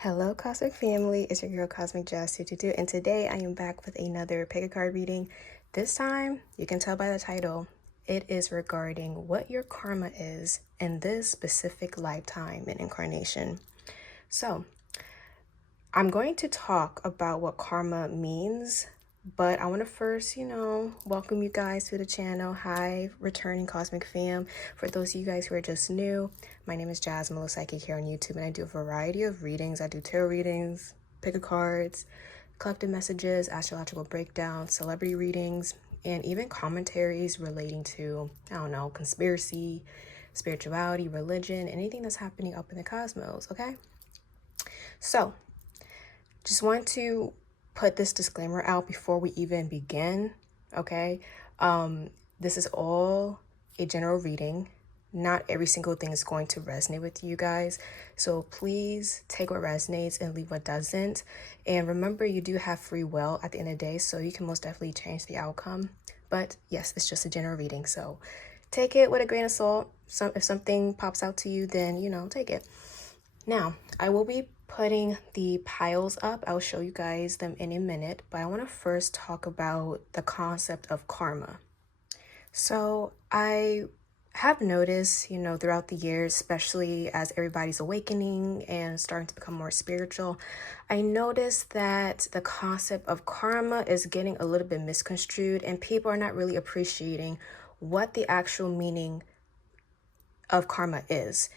Hello, Cosmic Family. It's your girl, Cosmic Jazz 222, and today I am back with another pick a card reading. This time, you can tell by the title, it is regarding what your karma is in this specific lifetime and incarnation. So, I'm going to talk about what karma means, but I want to first, welcome you guys to the channel. Hi, returning Cosmic Fam. For those of you guys who are just new, my name is Jazz Psychic here on YouTube, and I do a variety of readings. I do tarot readings, pick-a-cards, collective messages, astrological breakdowns, celebrity readings, and even commentaries relating to, conspiracy, spirituality, religion, anything that's happening up in the cosmos, okay? So, just want to put this disclaimer out before we even begin, okay? This is all a general reading. Not every single thing is going to resonate with you guys. So please take what resonates and leave what doesn't. And remember, you do have free will at the end of the day, so you can most definitely change the outcome. But yes, it's just a general reading. So take it with a grain of salt. If something pops out to you, then, take it. Now, I will be putting the piles up. I'll show you guys them in a minute, but I want to first talk about the concept of karma. So I have noticed, throughout the years, especially as everybody's awakening and starting to become more spiritual, I noticed that the concept of karma is getting a little bit misconstrued, and people are not really appreciating what the actual meaning of karma is.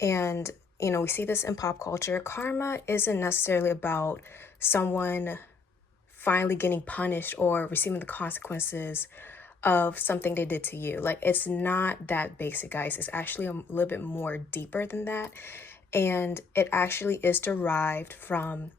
And we see this in pop culture. Karma isn't necessarily about someone finally getting punished or receiving the consequences of something they did to you. Like, it's not that basic, guys. It's actually a little bit more deeper than that. And it actually is derived from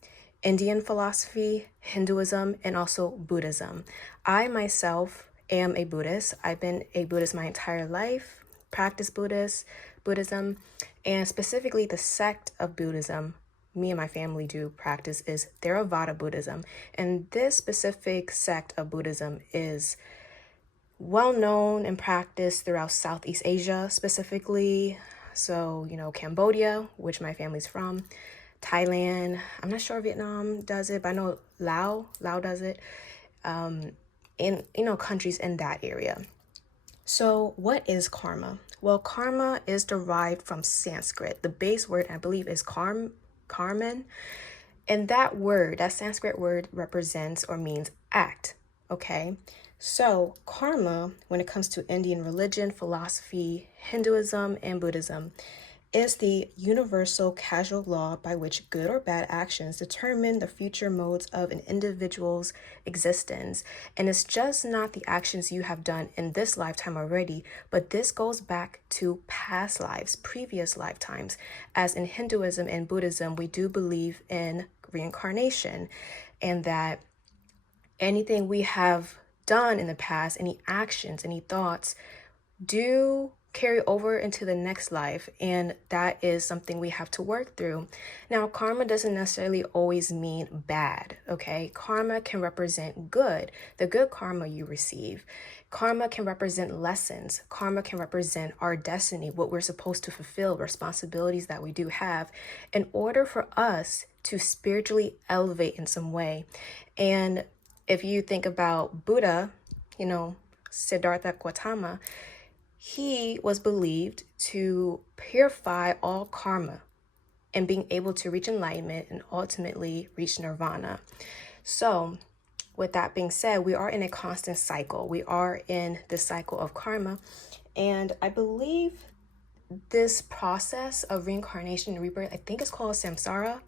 Indian philosophy, Hinduism, and also Buddhism. I myself am a Buddhist. I've been a Buddhist my entire life, practiced Buddhism, and specifically the sect of Buddhism me and my family do practice is Theravada Buddhism. And this specific sect of Buddhism is well known and practiced throughout Southeast Asia specifically. So, Cambodia, which my family's from, Thailand. I'm not sure Vietnam does it, but I know Lao does it. In, countries in that area. So what is karma? Well, karma is derived from Sanskrit. The base word, I believe, is karman. And that word, that Sanskrit word, represents or means act, okay? So karma, when it comes to Indian religion, philosophy, Hinduism, and Buddhism, is the universal causal law by which good or bad actions determine the future modes of an individual's existence. And it's just not the actions you have done in this lifetime already, but this goes back to past lives, previous lifetimes. As in Hinduism and Buddhism, we do believe in reincarnation, and that anything we have done in the past, any actions, any thoughts, do carry over into the next life, and that is something we have to work through. Now, karma doesn't necessarily always mean bad, okay? Karma can represent good, the good karma you receive. Karma can represent lessons. Karma can represent our destiny, what we're supposed to fulfill, responsibilities that we do have in order for us to spiritually elevate in some way. And if you think about Buddha, Siddhartha Gautama, he was believed to purify all karma and being able to reach enlightenment and ultimately reach nirvana. So with that being said, we are in a constant cycle. We are in the cycle of karma. And I believe this process of reincarnation and rebirth, I think it's called samsara.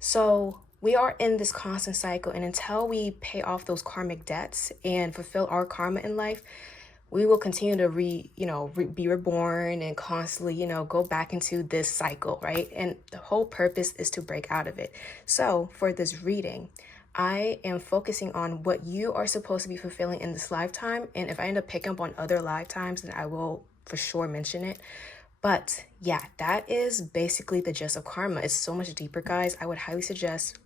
So we are in this constant cycle, and until we pay off those karmic debts and fulfill our karma in life, we will continue to be reborn and constantly, go back into this cycle, right? And the whole purpose is to break out of it. So for this reading, I am focusing on what you are supposed to be fulfilling in this lifetime. And if I end up picking up on other lifetimes, then I will for sure mention it. But yeah, that is basically the gist of karma. It's so much deeper, guys. I would highly suggest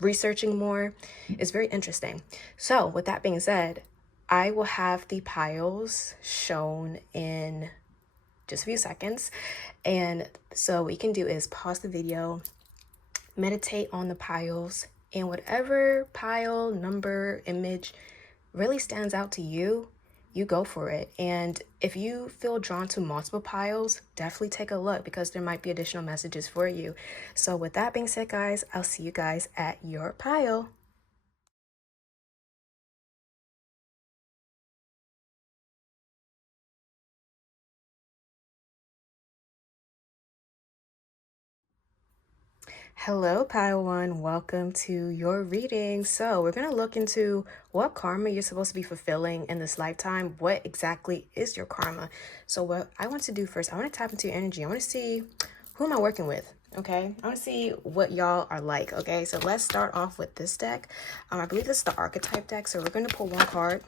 researching more. It's very interesting. So with that being said, I will have the piles shown in just a few seconds. And so what you can do is pause the video, meditate on the piles, and whatever pile, number, image really stands out to you, you go for it. And if you feel drawn to multiple piles, definitely take a look because there might be additional messages for you. So with that being said, guys, I'll see you guys at your pile. Hello, Pile One. Welcome to your reading. So we're going to look into what karma you're supposed to be fulfilling in this lifetime. What exactly is your karma? So what I want to do first, I want to tap into your energy. I want to see who am I working with, okay? I want to see what y'all are like, okay? So let's start off with this deck. I believe this is the archetype deck. So we're going to pull one card.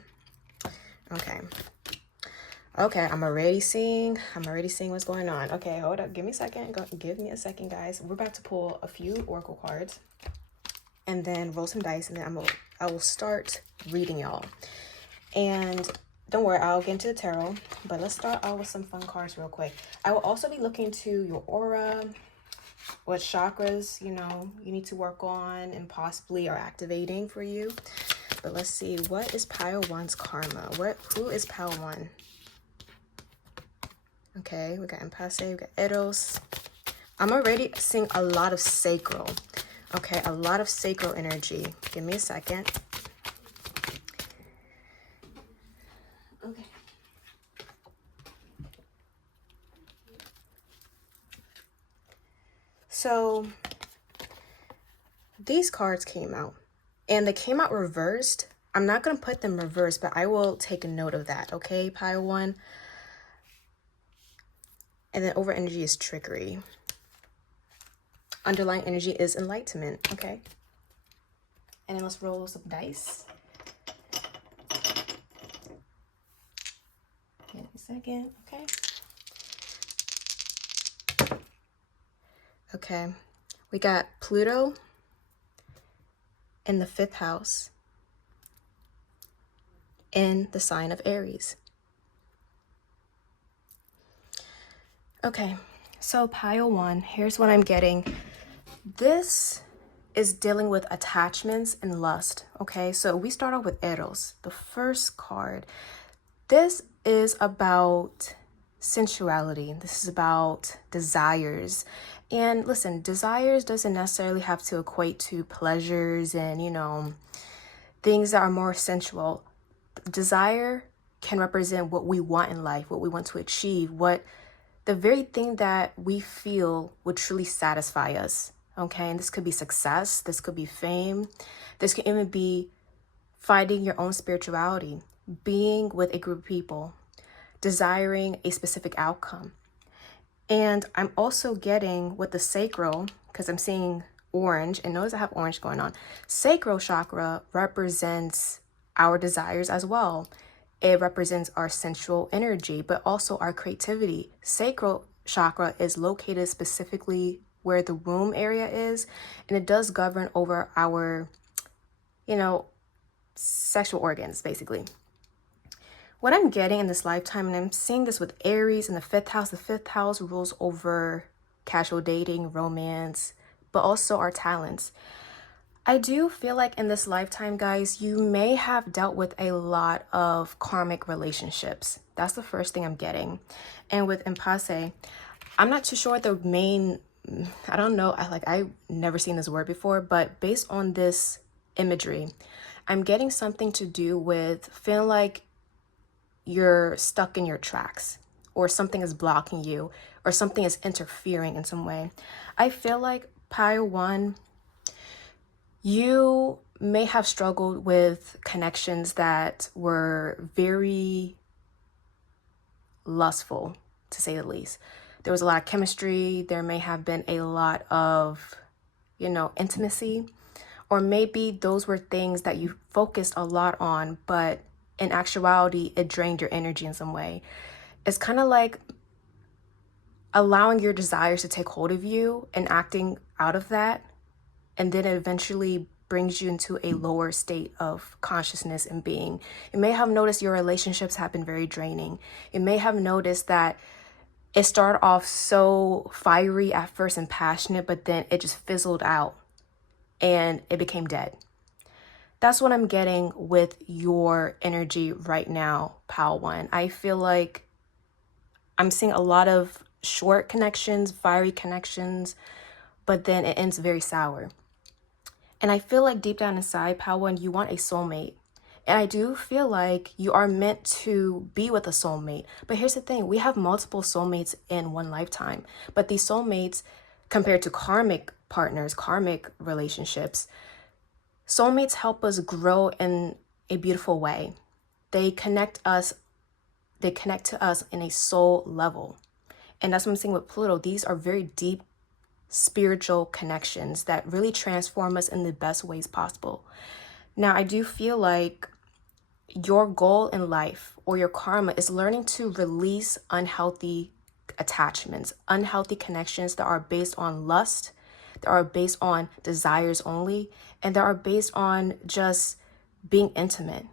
Okay, I'm already seeing what's going on. Okay, hold up. Give me a second. Give me a second, guys. We're about to pull a few oracle cards and then roll some dice, and then I will start reading y'all. And don't worry, I'll get into the tarot, but let's start out with some fun cards real quick. I will also be looking to your aura, what chakras, you need to work on and possibly are activating for you. But let's see, what is Pile One's karma? Who is Pile One? Okay, we got Impasse, we got Eros. I'm already seeing a lot of sacral. Okay, a lot of sacral energy. Give me a second. Okay. So, these cards came out. And they came out reversed. I'm not going to put them reversed, but I will take a note of that. Okay, Pile One. And then over energy is trickery. Underlying energy is enlightenment. Okay. And then let's roll some dice. Give me a second. Okay. Okay. We got Pluto in the 5th house in the sign of Aries. Okay, so Pile One, here's what I'm getting. This is dealing with attachments and lust, okay? So we start off with Eros, the first card. This is about sensuality. This is about desires. And listen, desires doesn't necessarily have to equate to pleasures and, things that are more sensual. Desire can represent what we want in life, what we want to achieve, the very thing that we feel would truly satisfy us, okay? And this could be success, this could be fame, this could even be finding your own spirituality, being with a group of people, desiring a specific outcome. And I'm also getting with the sacral, because I'm seeing orange, and notice I have orange going on. Sacral chakra represents our desires as well. It represents our sensual energy, but also our creativity. Sacral chakra is located specifically where the womb area is, and it does govern over our, sexual organs, basically. What I'm getting in this lifetime, and I'm seeing this with Aries in the 5th house. The 5th house rules over casual dating, romance, but also our talents. I do feel like in this lifetime, guys, you may have dealt with a lot of karmic relationships. That's the first thing I'm getting. And with Impasse, I'm not too sure the main, I don't know, I've never seen this word before, but based on this imagery, I'm getting something to do with feeling like you're stuck in your tracks, or something is blocking you, or something is interfering in some way. I feel like Pile One, you may have struggled with connections that were very lustful, to say the least. There was a lot of chemistry. There may have been a lot of, intimacy, or maybe those were things that you focused a lot on, but in actuality, it drained your energy in some way. It's kind of like allowing your desires to take hold of you and acting out of that, and then it eventually brings you into a lower state of consciousness and being. You may have noticed your relationships have been very draining. You may have noticed that it started off so fiery at first and passionate, but then it just fizzled out. and it became dead. That's what I'm getting with your energy right now, Pal One. I feel like I'm seeing a lot of short connections, fiery connections, but then it ends very sour. And I feel like deep down inside, Pal One, you want a soulmate. And I do feel like you are meant to be with a soulmate. But here's the thing, we have multiple soulmates in one lifetime. But these soulmates, compared to karmic partners, karmic relationships, soulmates help us grow in a beautiful way. They connect to us in a soul level. And that's what I'm saying with Pluto. These are very deep spiritual connections that really transform us in the best ways possible. Now, I do feel like your goal in life or your karma is learning to release unhealthy attachments, unhealthy connections that are based on lust, that are based on desires only, and that are based on just being intimate.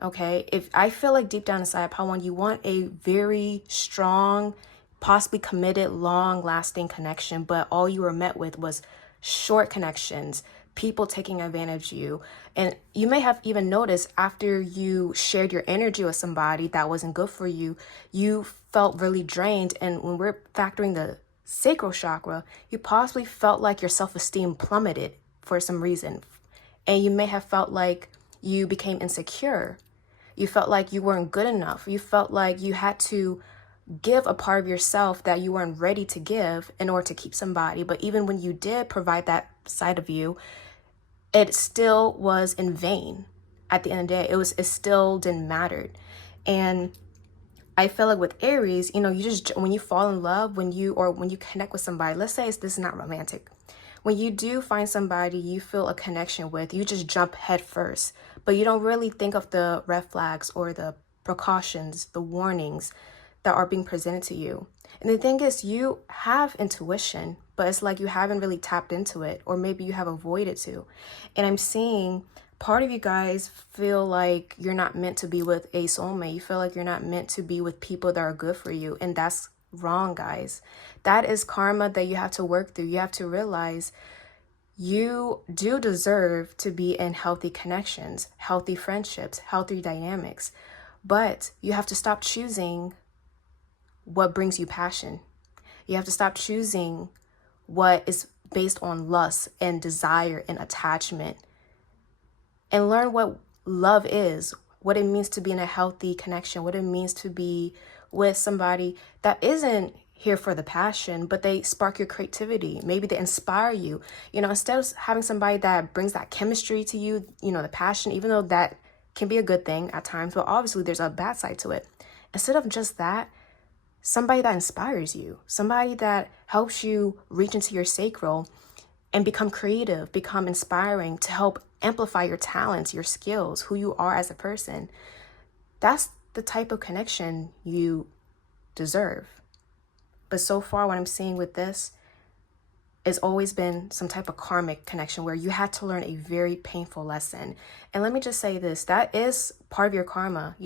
Okay, if I feel like deep down inside, Pawan, you want a very strong, possibly committed, long-lasting connection, but all you were met with was short connections, people taking advantage of you. And you may have even noticed after you shared your energy with somebody that wasn't good for you, you felt really drained. And when we're factoring the sacral chakra, you possibly felt like your self-esteem plummeted for some reason. And you may have felt like you became insecure. You felt like you weren't good enough. You felt like you had to give a part of yourself that you weren't ready to give in order to keep somebody. But even when you did provide that side of you, it still was in vain. At the end of the day, it still didn't matter. And I feel like with Aries, you just, when you fall in love, when you connect with somebody, let's say this is not romantic. When you do find somebody you feel a connection with, you just jump head first, but you don't really think of the red flags or the precautions, the warnings that are being presented to you. And the thing is, you have intuition, but it's like you haven't really tapped into it, or maybe you have avoided to. And I'm seeing part of you guys feel like you're not meant to be with a soulmate. You feel like you're not meant to be with people that are good for you. And that's wrong, guys. That is karma that you have to work through. You have to realize you do deserve to be in healthy connections, healthy friendships, healthy dynamics. But you have to stop choosing what brings you passion. You have to stop choosing what is based on lust and desire and attachment, and learn what love is, what it means to be in a healthy connection, what it means to be with somebody that isn't here for the passion, but they spark your creativity. Maybe they inspire you. Instead of having somebody that brings that chemistry to you, the passion, even though that can be a good thing at times, but obviously there's a bad side to it. Instead of just that, somebody that inspires you, somebody that helps you reach into your sacral and become creative, become inspiring, to help amplify your talents, your skills, who you are as a person. That's the type of connection you deserve. But so far, what I'm seeing with this has always been some type of karmic connection where you had to learn a very painful lesson. And let me just say this, that is part of your karma,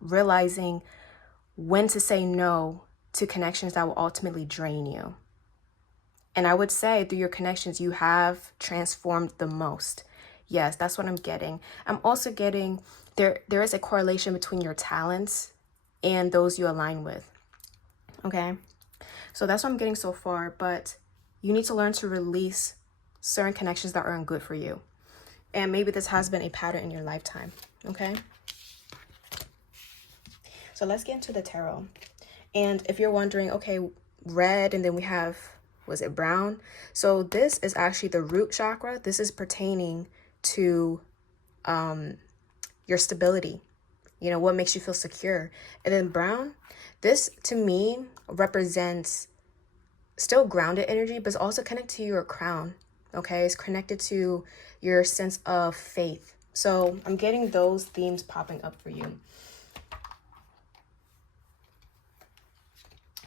realizing when to say no to connections that will ultimately drain you. And I would say through your connections, you have transformed the most. Yes, that's what I'm getting. I'm also getting there is a correlation between your talents and those you align with. Okay? So that's what I'm getting so far. But you need to learn to release certain connections that aren't good for you. And maybe this has been a pattern in your lifetime. Okay? So let's get into the tarot. And if you're wondering, okay, red, and then we have, was it brown? So this is actually the root chakra. This is pertaining to your stability, what makes you feel secure. And then brown, this to me represents still grounded energy, but it's also connected to your crown. Okay, it's connected to your sense of faith. So I'm getting those themes popping up for you.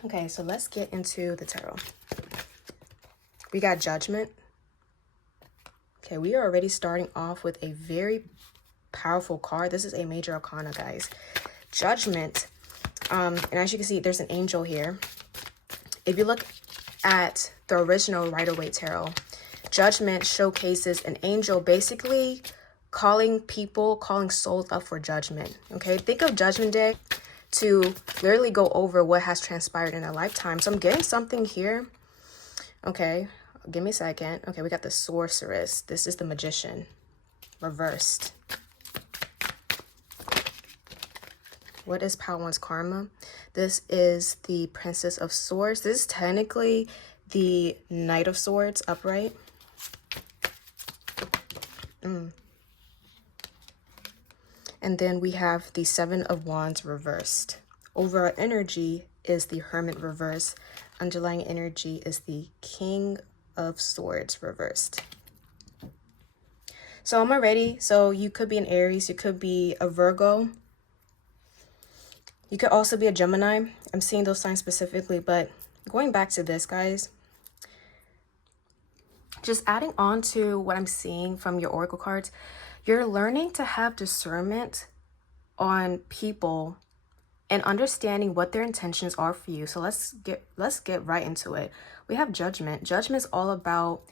Okay, so let's get into the tarot. We got Judgment. Okay, we are already starting off with a very powerful card. This is a major arcana, guys. Judgment. And as you can see, there's an angel here. If you look at the original Rider-Waite tarot, Judgment showcases an angel basically calling souls up for judgment. Okay, think of Judgment Day to literally go over what has transpired in a lifetime. So I'm getting something here. Okay, give me a second. Okay, we got the Sorceress. This is the Magician reversed. What is Pile One's karma? This is the Princess of Swords. This is technically the Knight of Swords upright. And then we have the Seven of Wands reversed. Overall energy is the Hermit reversed. Underlying energy is the King of Swords reversed. So I'm already, so you could be an Aries, you could be a Virgo. You could also be a Gemini. I'm seeing those signs specifically, but going back to this, guys, just adding on to what I'm seeing from your oracle cards, you're learning to have discernment on people and understanding what their intentions are for you. So let's get right into it. We have Judgment. Judgment is all about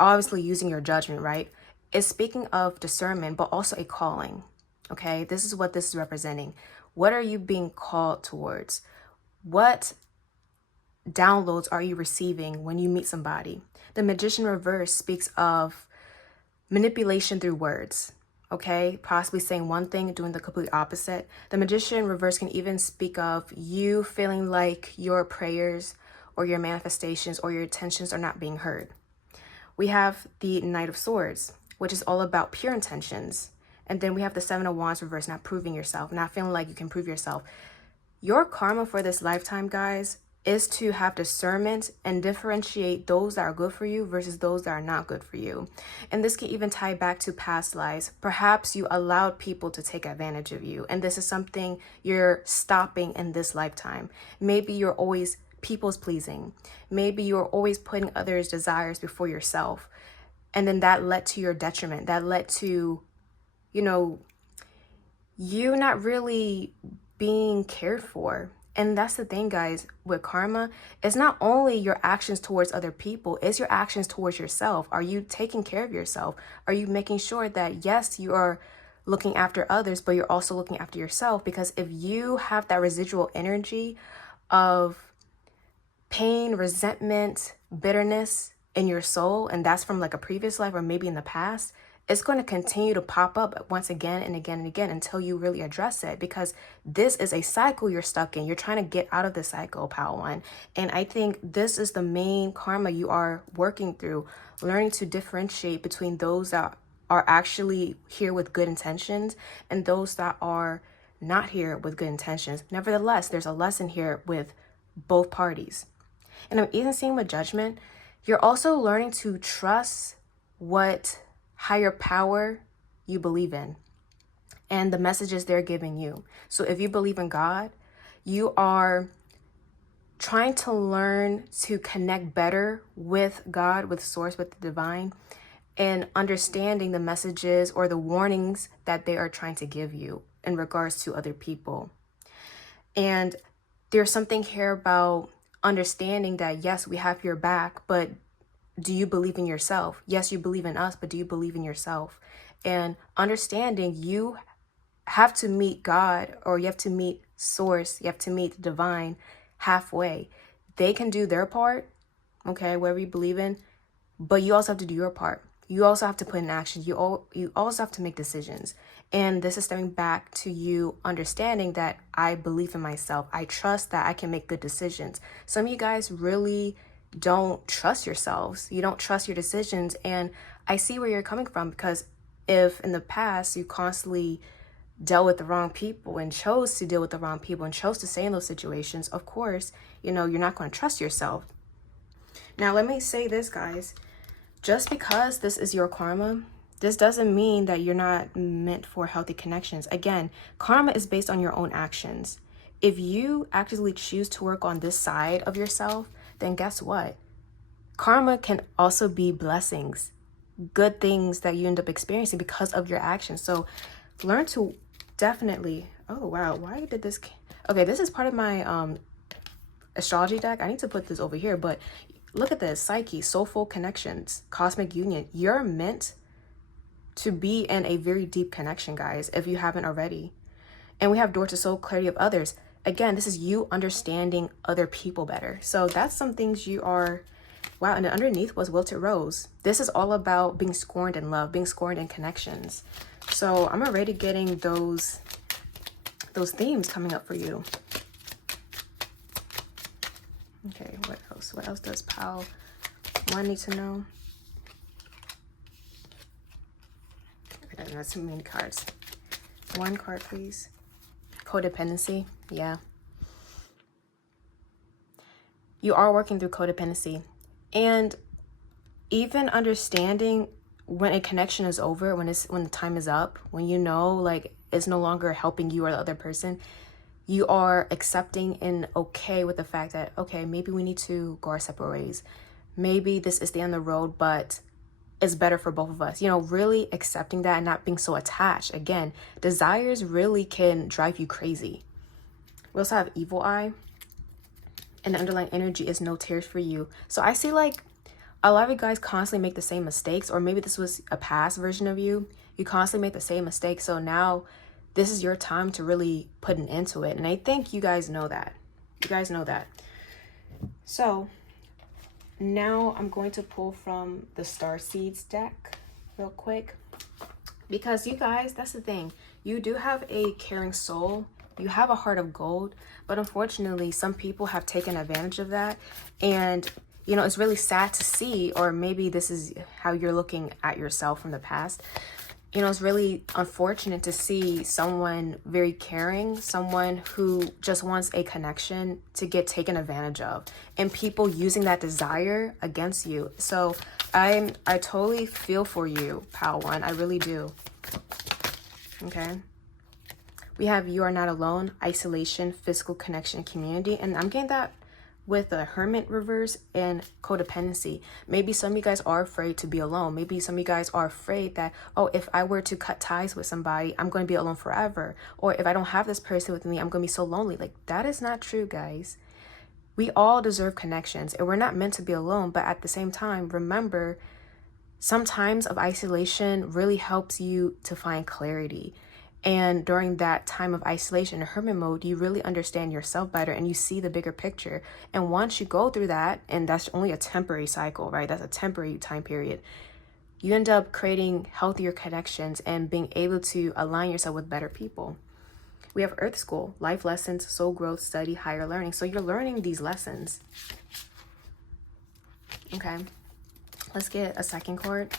obviously using your judgment, right? It's speaking of discernment, but also a calling. Okay, this is what this is representing. What are you being called towards? What downloads are you receiving when you meet somebody? The Magician reverse speaks of manipulation through words, okay? Possibly saying one thing, doing the complete opposite. The Magician reverse can even speak of you feeling like your prayers or your manifestations or your intentions are not being heard. We have the Knight of Swords, which is all about pure intentions. And then we have the Seven of Wands reverse, not proving yourself, not feeling like you can prove yourself. Your karma for this lifetime, guys, is to have discernment and differentiate those that are good for you versus those that are not good for you. And this can even tie back to past lives. Perhaps you allowed people to take advantage of you, and this is something you're stopping in this lifetime. Maybe you're always people's pleasing. Maybe you're always putting others' desires before yourself. And then that led to your detriment. That led to, you not really being cared for. And that's the thing, guys, with karma, it's not only your actions towards other people, it's your actions towards yourself. Are you taking care of yourself? Are you making sure that, yes, you are looking after others, but you're also looking after yourself? Because if you have that residual energy of pain, resentment, bitterness in your soul, and that's from like a previous life or maybe in the past, it's going to continue to pop up once again and again and again until you really address it, because this is a cycle you're stuck in. You're trying to get out of the cycle, Pile One. And I think this is the main karma you are working through, learning to differentiate between those that are actually here with good intentions and those that are not here with good intentions. Nevertheless, there's a lesson here with both parties. And I'm even seeing with Judgment, you're also learning to trust what higher power you believe in and the messages they're giving you. So if you believe in God, you are trying to learn to connect better with God, with Source, with the divine, and understanding the messages or the warnings that they are trying to give you in regards to other people. And there's something here about understanding that, yes, we have your back, but do you believe in yourself? Yes, you believe in us, but do you believe in yourself? And understanding you have to meet God, or you have to meet Source, you have to meet the divine halfway. They can do their part, okay, whatever you believe in, but you also have to do your part. You also have to put in action. You also have to make decisions. And this is stemming back to you understanding that I believe in myself. I trust that I can make good decisions. Some of you guys really don't trust yourselves. You don't trust your decisions. And I see where you're coming from, because if in the past you constantly dealt with the wrong people and chose to deal with the wrong people and chose to stay in those situations, of course, you're not going to trust yourself. Now, let me say this, guys. Just because this is your karma, this doesn't mean that you're not meant for healthy connections. Again, karma is based on your own actions. If you actively choose to work on this side of yourself, then guess what? Karma can also be blessings, good things that you end up experiencing because of your actions. So learn to definitely, oh wow, why did this, okay, this is part of my astrology deck. I need to put this over here, but Look at this. Psyche, soulful connections, cosmic union. You're meant to be in a very deep connection, guys, if you haven't already. And we have door to soul, clarity of others. Again, this is you understanding other people better. So that's some things you are, wow. And then underneath was wilted rose. This is all about being scorned in love, being scorned in connections. So I'm already getting those themes coming up for you. Okay, what else? What else does Pal want need to know? Okay, that's too many cards. One card, please. Codependency. Yeah. You are working through codependency. And even understanding when a connection is over, when the time is up, when you know like it's no longer helping you or the other person, you are accepting and okay with the fact that, okay, maybe we need to go our separate ways. Maybe this is the end of the road, but it's better for both of us. You know, really accepting that and not being so attached. Again, desires really can drive you crazy. We also have evil eye. And the underlying energy is no tears for you. So I see like a lot of you guys constantly make the same mistakes, or maybe this was a past version of you. You constantly make the same mistakes. So now this is your time to really put an end to it. And I think you guys know that. You guys know that. So now I'm going to pull from the Star Seeds deck real quick. Because you guys, that's the thing. You do have a caring soul. You have a heart of gold. But unfortunately, some people have taken advantage of that. And, you know, it's really sad to see, or maybe this is how you're looking at yourself from the past. You know, it's really unfortunate to see someone very caring, someone who just wants a connection to get taken advantage of, and people using that desire against you. So I totally feel for you, Pal One. I really do. Okay. We have you are not alone, isolation, physical connection, community. And I'm getting that with the Hermit reverse and codependency. Maybe some of you guys are afraid to be alone. Maybe some of you guys are afraid that, oh, if I were to cut ties with somebody, I'm going to be alone forever. Or if I don't have this person with me, I'm going to be so lonely. Like, that is not true, guys. We all deserve connections, and we're not meant to be alone. But at the same time, remember, sometimes of isolation really helps you to find clarity. And during that time of isolation, hermit mode, you really understand yourself better and you see the bigger picture. And once you go through that, and that's only a temporary cycle, right? That's a temporary time period. You end up creating healthier connections and being able to align yourself with better people. We have Earth School, life lessons, soul growth, study, higher learning. So you're learning these lessons. Okay, let's get a second card.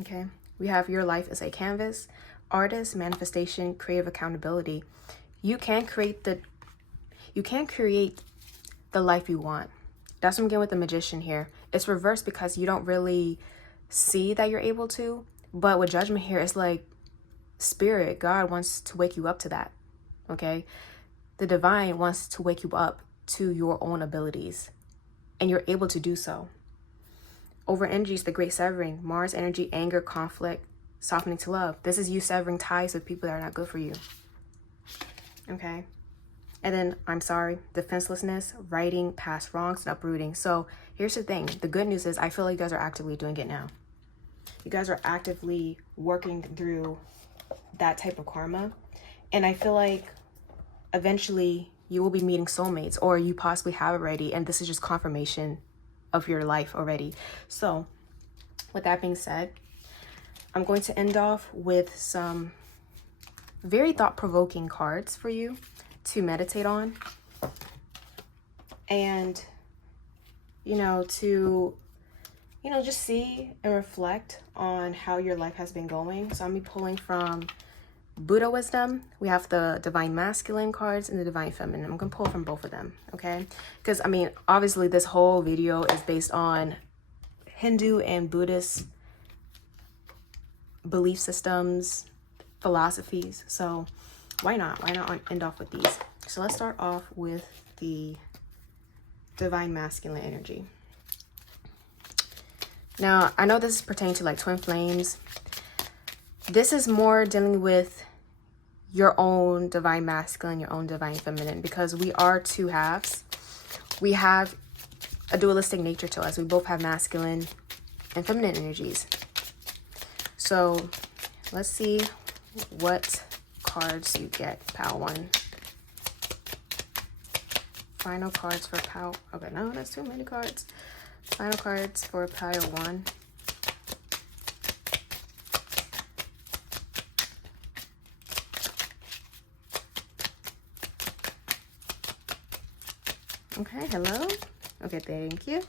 Okay, we have your life is a canvas, artist, manifestation, creative accountability. You can create the life you want. That's what I'm getting with the Magician here. It's reversed because you don't really see that you're able to, but with Judgment here, it's like Spirit, God wants to wake you up to that. Okay, the divine wants to wake you up to your own abilities, and you're able to do so. Over energies, the great severing, Mars energy, anger, conflict, softening to love. This is you severing ties with people that are not good for you. Okay. And then, I'm sorry, defenselessness, righting past wrongs, and uprooting. So here's the thing. The good news is I feel like you guys are actively doing it now. You guys are actively working through that type of karma. And I feel like eventually you will be meeting soulmates, or you possibly have already. And this is just confirmation of your life already. So with that being said, I'm going to end off with some very thought-provoking cards for you to meditate on, and to just see and reflect on how your life has been going. So I'm gonna be pulling from Buddha wisdom. We have the divine masculine cards and the divine feminine. I'm gonna pull from both of them, okay? Because obviously this whole video is based on Hindu and Buddhist belief systems, philosophies. So why not end off with these? So let's start off with the divine masculine energy. Now, I know this is pertaining to like twin flames. This is more dealing with your own divine masculine, your own divine feminine, because we are two halves. We have a dualistic nature to us. We both have masculine and feminine energies. So let's see what cards you get, pile 1. Final cards for pile. Okay, no, that's too many cards. Final cards for pile 1. Okay, hello. Okay, thank you.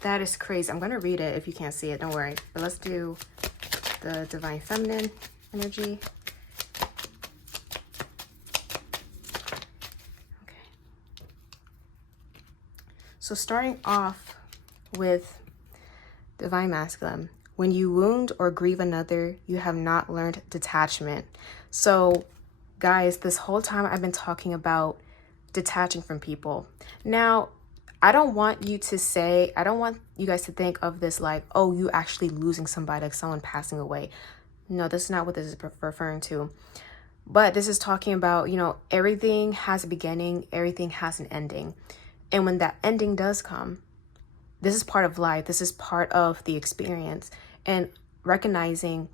That is crazy. I'm going to read it if you can't see it. Don't worry. But let's do the divine feminine energy. Okay. So starting off with divine masculine. When you wound or grieve another, you have not learned detachment. So guys, this whole time I've been talking about detaching from people. Now, I don't want you guys to think of this like, oh, you actually losing somebody, like someone passing away. No, this is not what this is referring to. But this is talking about, everything has a beginning, everything has an ending. And when that ending does come, this is part of life. This is part of the experience. And recognizing,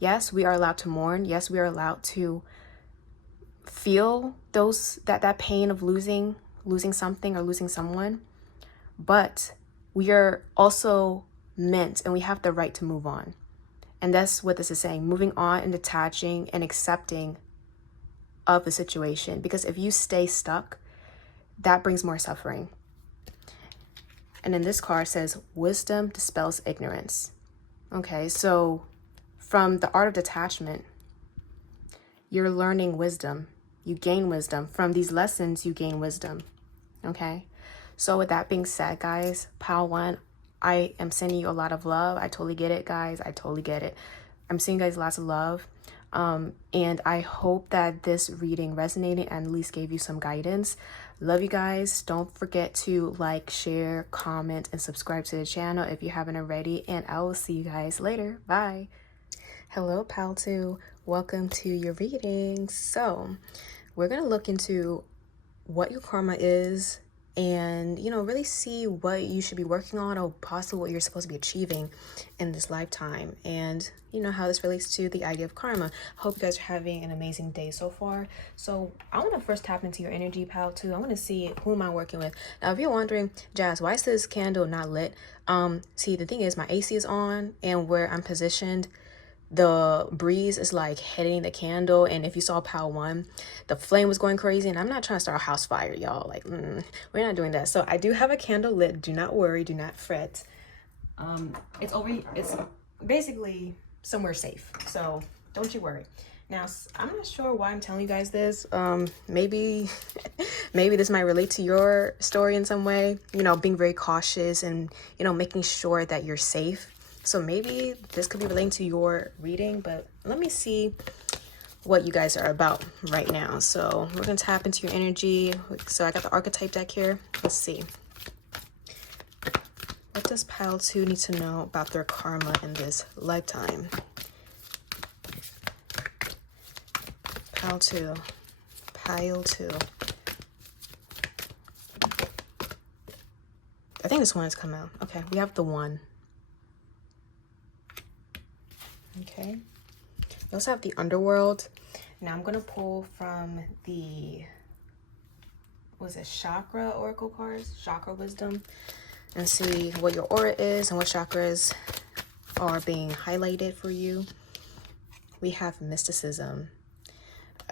yes, we are allowed to mourn. Yes, we are allowed to feel that pain of losing something or losing someone, but we are also meant and we have the right to move on. And that's what this is saying, moving on and detaching and accepting of the situation, because if you stay stuck, that brings more suffering. And then this card says wisdom dispels ignorance. Okay, so from the art of detachment, you're learning wisdom. You gain wisdom. From these lessons, you gain wisdom. Okay? So with that being said, guys, pile 1, I am sending you a lot of love. I totally get it, guys. I totally get it. I'm sending you guys lots of love. And I hope that this reading resonated and at least gave you some guidance. Love you guys. Don't forget to like, share, comment, and subscribe to the channel if you haven't already. And I will see you guys later. Bye. Hello, pal 2. Welcome to your reading. So we're going to look into what your karma is and, really see what you should be working on or possibly what you're supposed to be achieving in this lifetime. And, how this relates to the idea of karma. Hope you guys are having an amazing day so far. So I want to first tap into your energy, pal 2. I want to see who am I working with. Now, if you're wondering, Jazz, why is this candle not lit? See, the thing is my AC is on, and where I'm positioned, the breeze is like hitting the candle. And if you saw pile 1, the flame was going crazy, and I'm not trying to start a house fire, y'all. Like, we're not doing that. So I do have a candle lit. Do not worry, do not fret. It's basically somewhere safe, so don't you worry. Now, I'm not sure why I'm telling you guys this. Maybe this might relate to your story in some way, being very cautious and, making sure that you're safe. So maybe this could be relating to your reading, but let me see what you guys are about right now. So we're going to tap into your energy. So I got the archetype deck here. Let's see. What does pile 2 need to know about their karma in this lifetime? Pile 2. Pile 2. I think this one has come out. Okay, we have the 1. Okay. We also have the underworld. Now I'm going to pull from the, chakra oracle cards, chakra wisdom, and see what your aura is and what chakras are being highlighted for you. We have mysticism.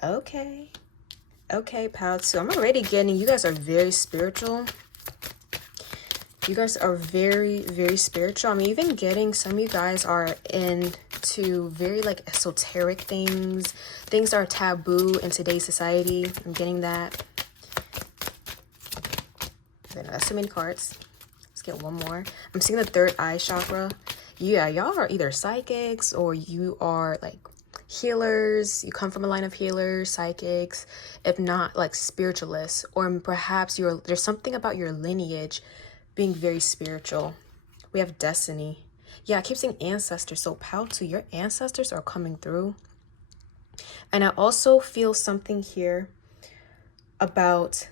Okay, pal 2. I'm already getting, you guys are very spiritual. You guys are very, very spiritual. I'm even getting some of you guys are into very like esoteric things that are taboo in today's society. I'm getting that. Okay, that's so many cards. Let's get one more. I'm seeing the third eye chakra. Yeah, y'all are either psychics or you are like healers. You come from a line of healers, psychics, if not like spiritualists, or perhaps there's something about your lineage being very spiritual. We have destiny. Yeah, I keep saying ancestors. So pal to your ancestors are coming through. And I also feel something here about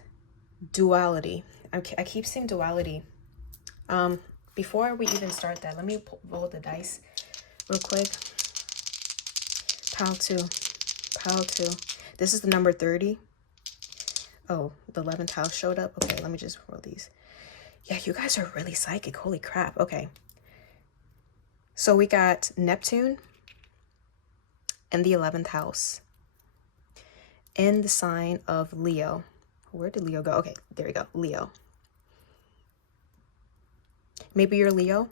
duality. I keep saying duality. Before we even start that, let me roll the dice real quick. Pal 2. Pal 2. This is the number 30. Oh, the 11th house showed up. Okay, let me just roll these. Yeah, you guys are really psychic. Holy crap. Okay. So we got Neptune in the 11th house in the sign of Leo. Where did Leo go? Okay, there we go. Leo. Maybe you're Leo.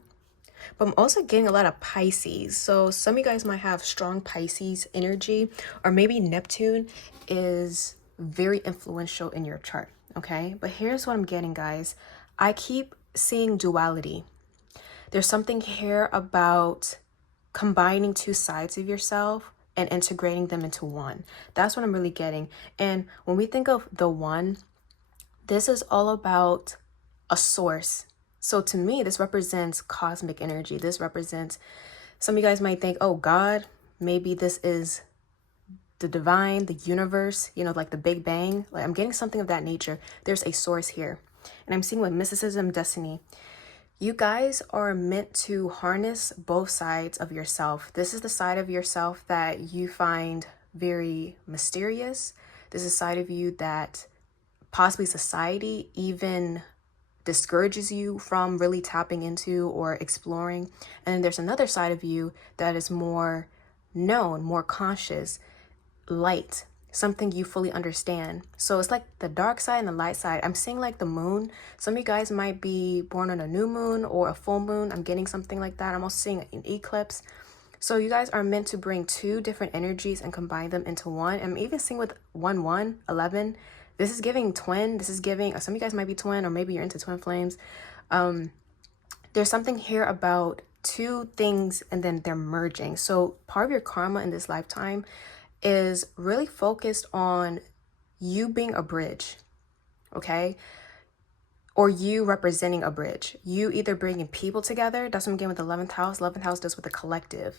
But I'm also getting a lot of Pisces. So some of you guys might have strong Pisces energy, or maybe Neptune is very influential in your chart. Okay, but here's what I'm getting, guys. I keep seeing duality. There's something here about combining two sides of yourself and integrating them into one. That's what I'm really getting. And when we think of the one, this is all about a source. So to me, this represents cosmic energy. This represents, some of you guys might think, oh, God, maybe this is the divine, the universe, you know, like the Big Bang. Like I'm getting something of that nature. There's a source here. And I'm seeing with mysticism, destiny. You guys are meant to harness both sides of yourself. This is the side of yourself that you find very mysterious. This is a side of you that possibly society even discourages you from really tapping into or exploring. And then there's another side of you that is more known, more conscious, light, something you fully understand. So it's like the dark side and the light side. I'm seeing like the moon. Some of you guys might be born on a new moon or a full moon. I'm getting something like that. I'm also seeing an eclipse. So you guys are meant to bring two different energies and combine them into one. I'm even seeing with 11. This is giving twin. This is giving, some of you guys might be twin, or maybe you're into twin flames. There's something here about two things and then they're merging. So part of your karma in this lifetime is really focused on you being a bridge, okay? Or you representing a bridge. You either bringing people together. That's what I'm getting with the 11th house. 11th house deals with the collective.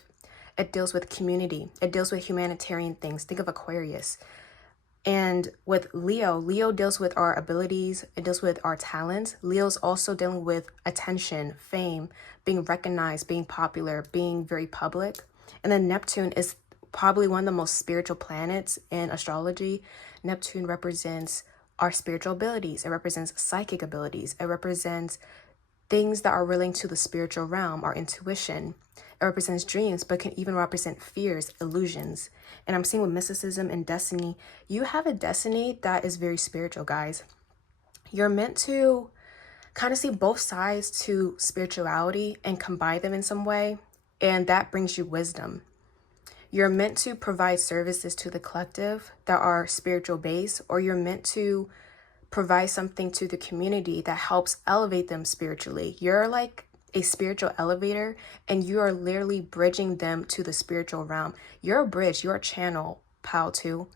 It deals with community. It deals with humanitarian things. Think of Aquarius. And with Leo deals with our abilities. It deals with our talents. Leo's also dealing with attention, fame, being recognized, being popular, being very public. And then Neptune is probably one of the most spiritual planets in astrology. Neptune represents our spiritual abilities. It represents psychic abilities. It represents things that are relating to the spiritual realm, our intuition. It represents dreams, but can even represent fears, illusions. And I'm seeing with mysticism and destiny, you have a destiny that is very spiritual, guys. You're meant to kind of see both sides to spirituality and combine them in some way. And that brings you wisdom. You're meant to provide services to the collective that are spiritual based, or you're meant to provide something to the community that helps elevate them spiritually. You're like a spiritual elevator, and you are literally bridging them to the spiritual realm. You're a bridge, you're a channel, pal too.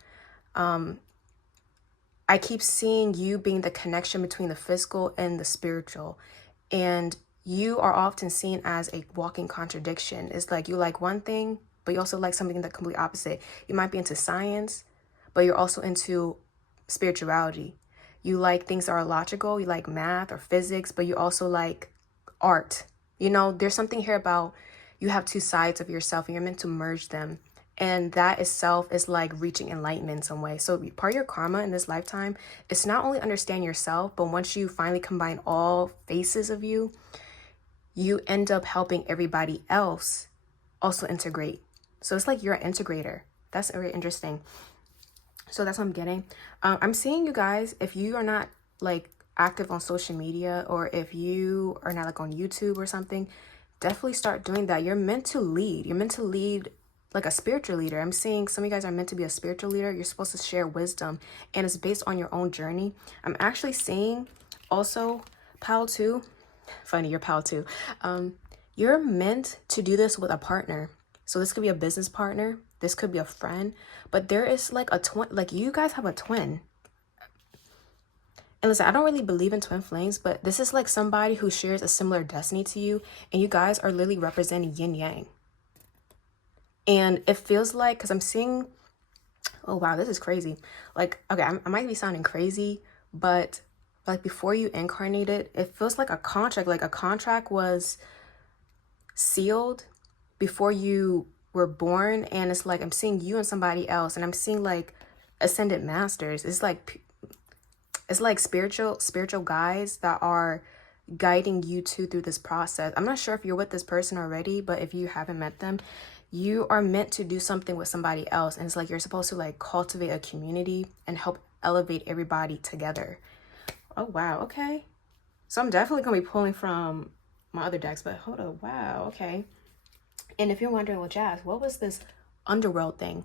I keep seeing you being the connection between the physical and the spiritual. And you are often seen as a walking contradiction. It's like you like one thing, but you also like something that's completely opposite. You might be into science, but you're also into spirituality. You like things that are logical. You like math or physics, but you also like art. You know, there's something here about you have two sides of yourself and you're meant to merge them. And that itself is like reaching enlightenment in some way. So part of your karma in this lifetime is not only understand yourself, but once you finally combine all faces of you, you end up helping everybody else also integrate. So it's like you're an integrator. That's very interesting. So that's what I'm getting. I'm seeing you guys, if you are not like active on social media, or if you are not like on YouTube or something, definitely start doing that. You're meant to lead. You're meant to lead like a spiritual leader. I'm seeing some of you guys are meant to be a spiritual leader. You're supposed to share wisdom, and it's based on your own journey. I'm actually seeing also pal too. Funny, you're pal too. You're meant to do this with a partner. So this could be a business partner. This could be a friend, but there is like a twin, like you guys have a twin. And listen, I don't really believe in twin flames, but this is like somebody who shares a similar destiny to you, and you guys are literally representing yin yang. And it feels like, because I'm seeing, oh wow, this is crazy. Like, okay, I might be sounding crazy, but like before you incarnated, it feels like a contract was sealed before you were born. And it's like I'm seeing you and somebody else, and I'm seeing like ascended masters. It's like spiritual guides that are guiding you through this process. I'm not sure if you're with this person already, but if you haven't met them, you are meant to do something with somebody else. And it's like you're supposed to like cultivate a community and help elevate everybody together. Oh wow, okay. So I'm definitely gonna be pulling from my other decks, but hold on, wow, okay. And if you're wondering, well, Jazz, what was this underworld thing?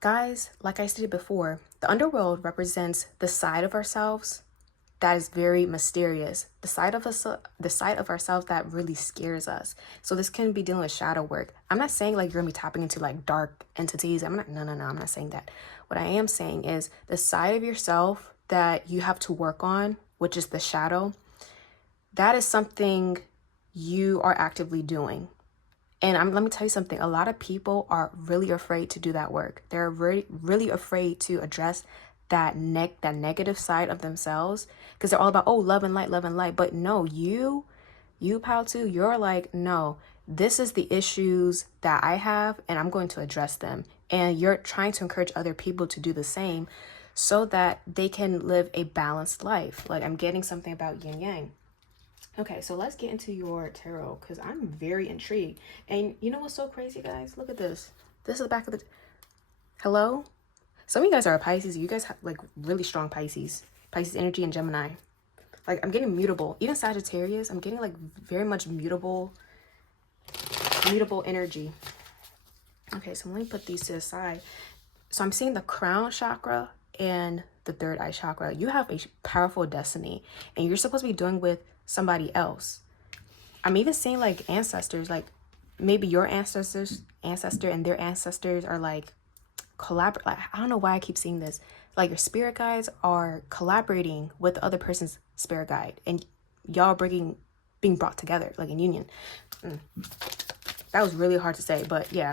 Guys, like I stated before, the underworld represents the side of ourselves that is very mysterious, the side of ourselves that really scares us. So this can be dealing with shadow work. I'm not saying like you're gonna be tapping into like dark entities. No, I'm not saying that. What I am saying is the side of yourself that you have to work on, which is the shadow, that is something you are actively doing. And let me tell you something, a lot of people are really afraid to do that work. They're really afraid to address that negative side of themselves, because they're all about, oh, love and light. But no, you pal too, you're like, no, this is the issues that I have and I'm going to address them. And you're trying to encourage other people to do the same so that they can live a balanced life. Like, I'm getting something about yin yang. Okay, so let's get into your tarot, because I'm very intrigued. And you know what's so crazy, guys? Look at this. This is the back of the... Hello? Some of you guys are a Pisces. You guys have like really strong Pisces energy, and Gemini. Like, I'm getting mutable. Even Sagittarius, I'm getting like very much mutable energy. Okay, so let me put these to the side. So I'm seeing the crown chakra and the third eye chakra. You have a powerful destiny, and you're supposed to be doing with somebody else. I'm even seeing like ancestors, like maybe your ancestor and their ancestors are like collaborate. Like, I don't know why I keep seeing this. Like, your spirit guides are collaborating with the other person's spirit guide, and y'all being brought together like in union. That was really hard to say, but yeah.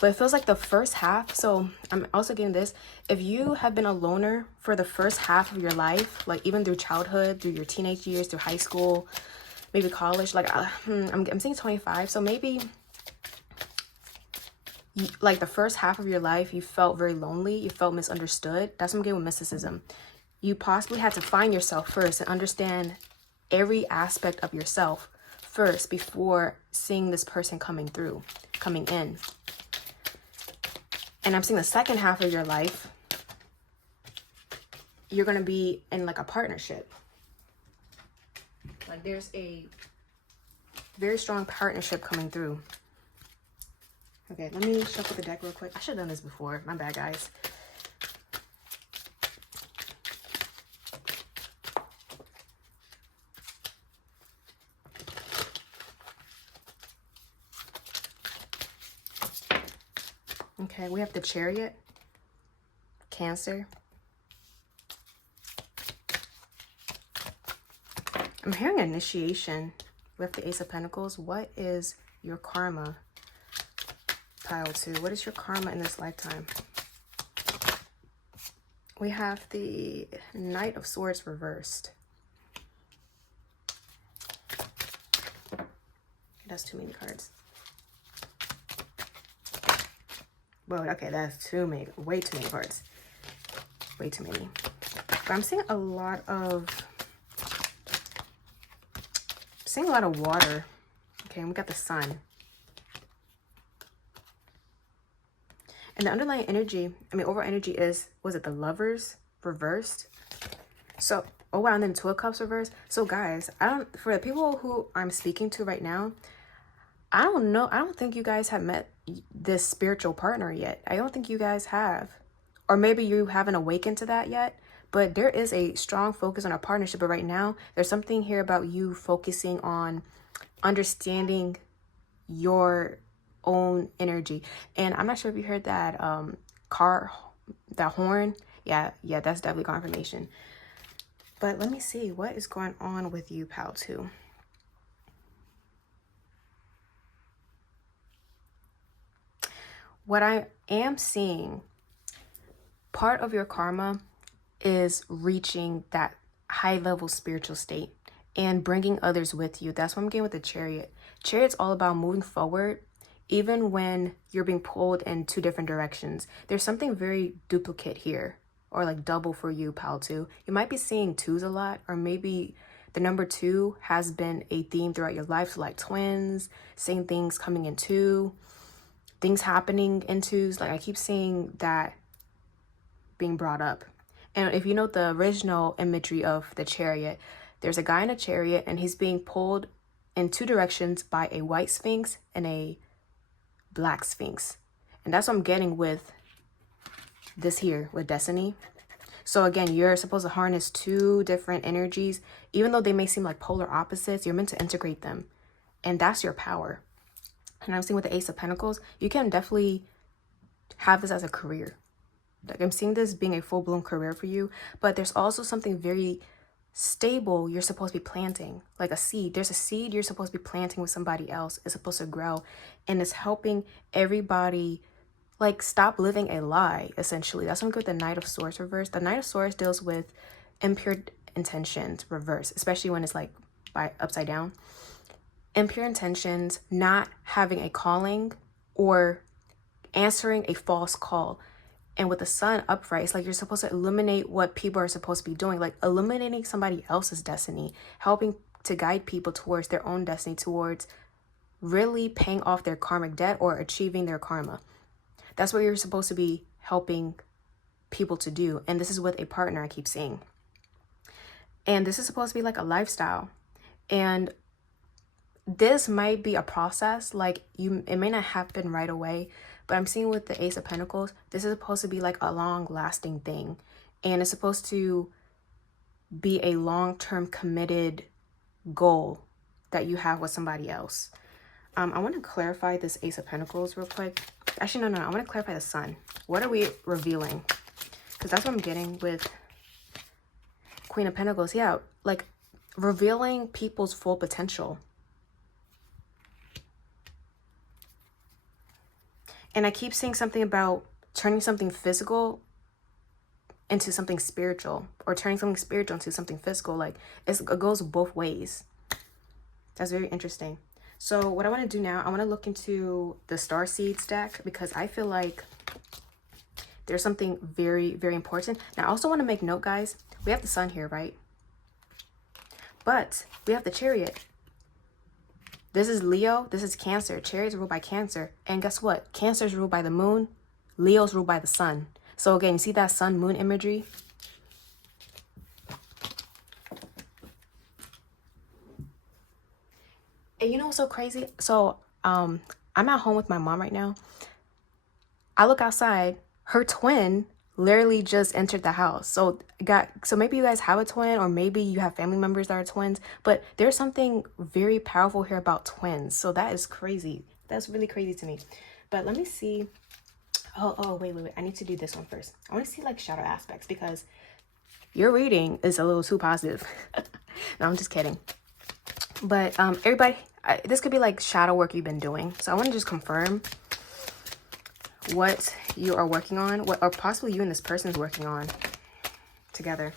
But it feels like the first half. So I'm also getting this. If you have been a loner for the first half of your life, like even through childhood, through your teenage years, through high school, maybe college, like I'm saying 25. So maybe like the first half of your life, you felt very lonely. You felt misunderstood. That's what I'm getting with mysticism. You possibly had to find yourself first and understand every aspect of yourself first before seeing this person coming in. And I'm seeing the second half of your life, you're going to be in like a partnership. Like, there's a very strong partnership coming through. Okay, let me shuffle the deck real quick. I should have done this before. My bad, guys. Okay, we have the Chariot, Cancer. I'm hearing initiation. We have the Ace of Pentacles. What is your karma? Pile 2. What is your karma in this lifetime? We have the Knight of Swords reversed. That's too many cards. Well, okay, that's way too many cards. Way too many. But I'm seeing a lot of water. Okay, and we got the Sun. And the underlying energy, overall energy was it the Lovers reversed? So, oh wow, and then 2 of Cups reversed. So guys, for the people who I'm speaking to right now, I don't know. I don't think you guys have met this spiritual partner yet. I don't think you guys have. Or maybe you haven't awakened to that yet. But there is a strong focus on a partnership. But right now, there's something here about you focusing on understanding your own energy. And I'm not sure if you heard that that horn. Yeah, that's definitely confirmation. But let me see, what is going on with you, pal, too? What I am seeing, part of your karma is reaching that high level spiritual state and bringing others with you. That's what I'm getting with the Chariot. Chariot's all about moving forward, even when you're being pulled in two different directions. There's something very duplicate here, or like double for you, pal, too. You might be seeing twos a lot, or maybe the number 2 has been a theme throughout your life. So like twins, same things coming in 2, things happening in 2s. Like I keep seeing that being brought up. And if you know the original imagery of the Chariot, there's a guy in a chariot and he's being pulled in 2 directions by a white sphinx and a black sphinx. And that's what I'm getting with this here, with destiny. So again, you're supposed to harness 2 different energies. Even though they may seem like polar opposites, you're meant to integrate them. And that's your power. And I'm seeing with the Ace of Pentacles, you can definitely have this as a career. Like I'm seeing this being a full-blown career for you, but there's also something very stable you're supposed to be planting, like a seed. There's a seed you're supposed to be planting with somebody else. It's supposed to grow, and it's helping everybody like stop living a lie, essentially. That's what I'm good with the Knight of Swords reverse. The Knight of Swords deals with impure intentions reverse, especially when it's like by upside down. Impure intentions, not having a calling or answering a false call. And with the Sun upright, it's like you're supposed to illuminate what people are supposed to be doing, like illuminating somebody else's destiny, helping to guide people towards their own destiny, towards really paying off their karmic debt or achieving their karma. That's what you're supposed to be helping people to do. And this is with a partner, I keep seeing. And this is supposed to be like a lifestyle. And this might be a process, like it may not happen right away, but I'm seeing with the Ace of Pentacles, this is supposed to be like a long lasting thing. And it's supposed to be a long-term committed goal that you have with somebody else. I want to clarify this Ace of Pentacles real quick. Actually, no. I want to clarify the Sun. What are we revealing? Because that's what I'm getting with Queen of Pentacles. Yeah, like revealing people's full potential. And I keep saying something about turning something physical into something spiritual, or turning something spiritual into something physical. Like it goes both ways. That's very interesting. So what I want to do now, I want to look into the Star Seeds deck, because I feel like there's something very, very important. Now, I also want to make note, guys, we have the Sun here, right? But we have the Chariot. This is Leo, this is Cancer. Chariot is ruled by Cancer. And guess what? Cancer is ruled by the moon. Leo is ruled by the sun. So again, you see that sun-moon imagery? And you know what's so crazy? So I'm at home with my mom right now. I look outside, her twin literally just entered the house. So maybe you guys have a twin, or maybe you have family members that are twins, but there's something very powerful here about twins. So that is crazy. That's really crazy to me. But let me see. Oh, wait. I need to do this one first. I want to see like shadow aspects, because your reading is a little too positive. No, I'm just kidding. But everybody, this could be like shadow work you've been doing. So I want to just confirm what you are working on, or possibly you and this person is working on together.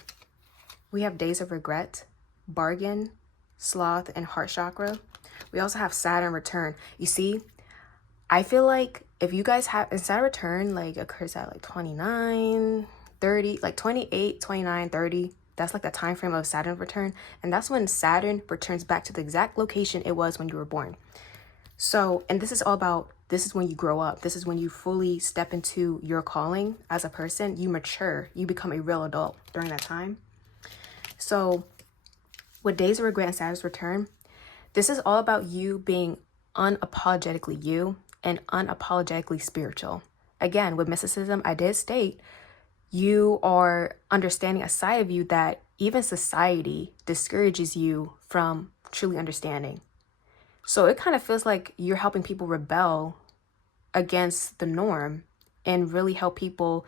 We have Days of Regret, Bargain, Sloth, and Heart Chakra. We also have Saturn return. You see, I feel like if you guys have, and Saturn return like occurs at like 29, 30, like 28, 29, 30. That's like the time frame of Saturn return. And that's when Saturn returns back to the exact location it was when you were born. So, and this is all about, this is when you grow up. This is when you fully step into your calling as a person. You mature. You become a real adult during that time. So with Days of Regret and Saturn's return, this is all about you being unapologetically you and unapologetically spiritual. Again, with mysticism, I did state you are understanding a side of you that even society discourages you from truly understanding. So it kind of feels like you're helping people rebel against the norm and really help people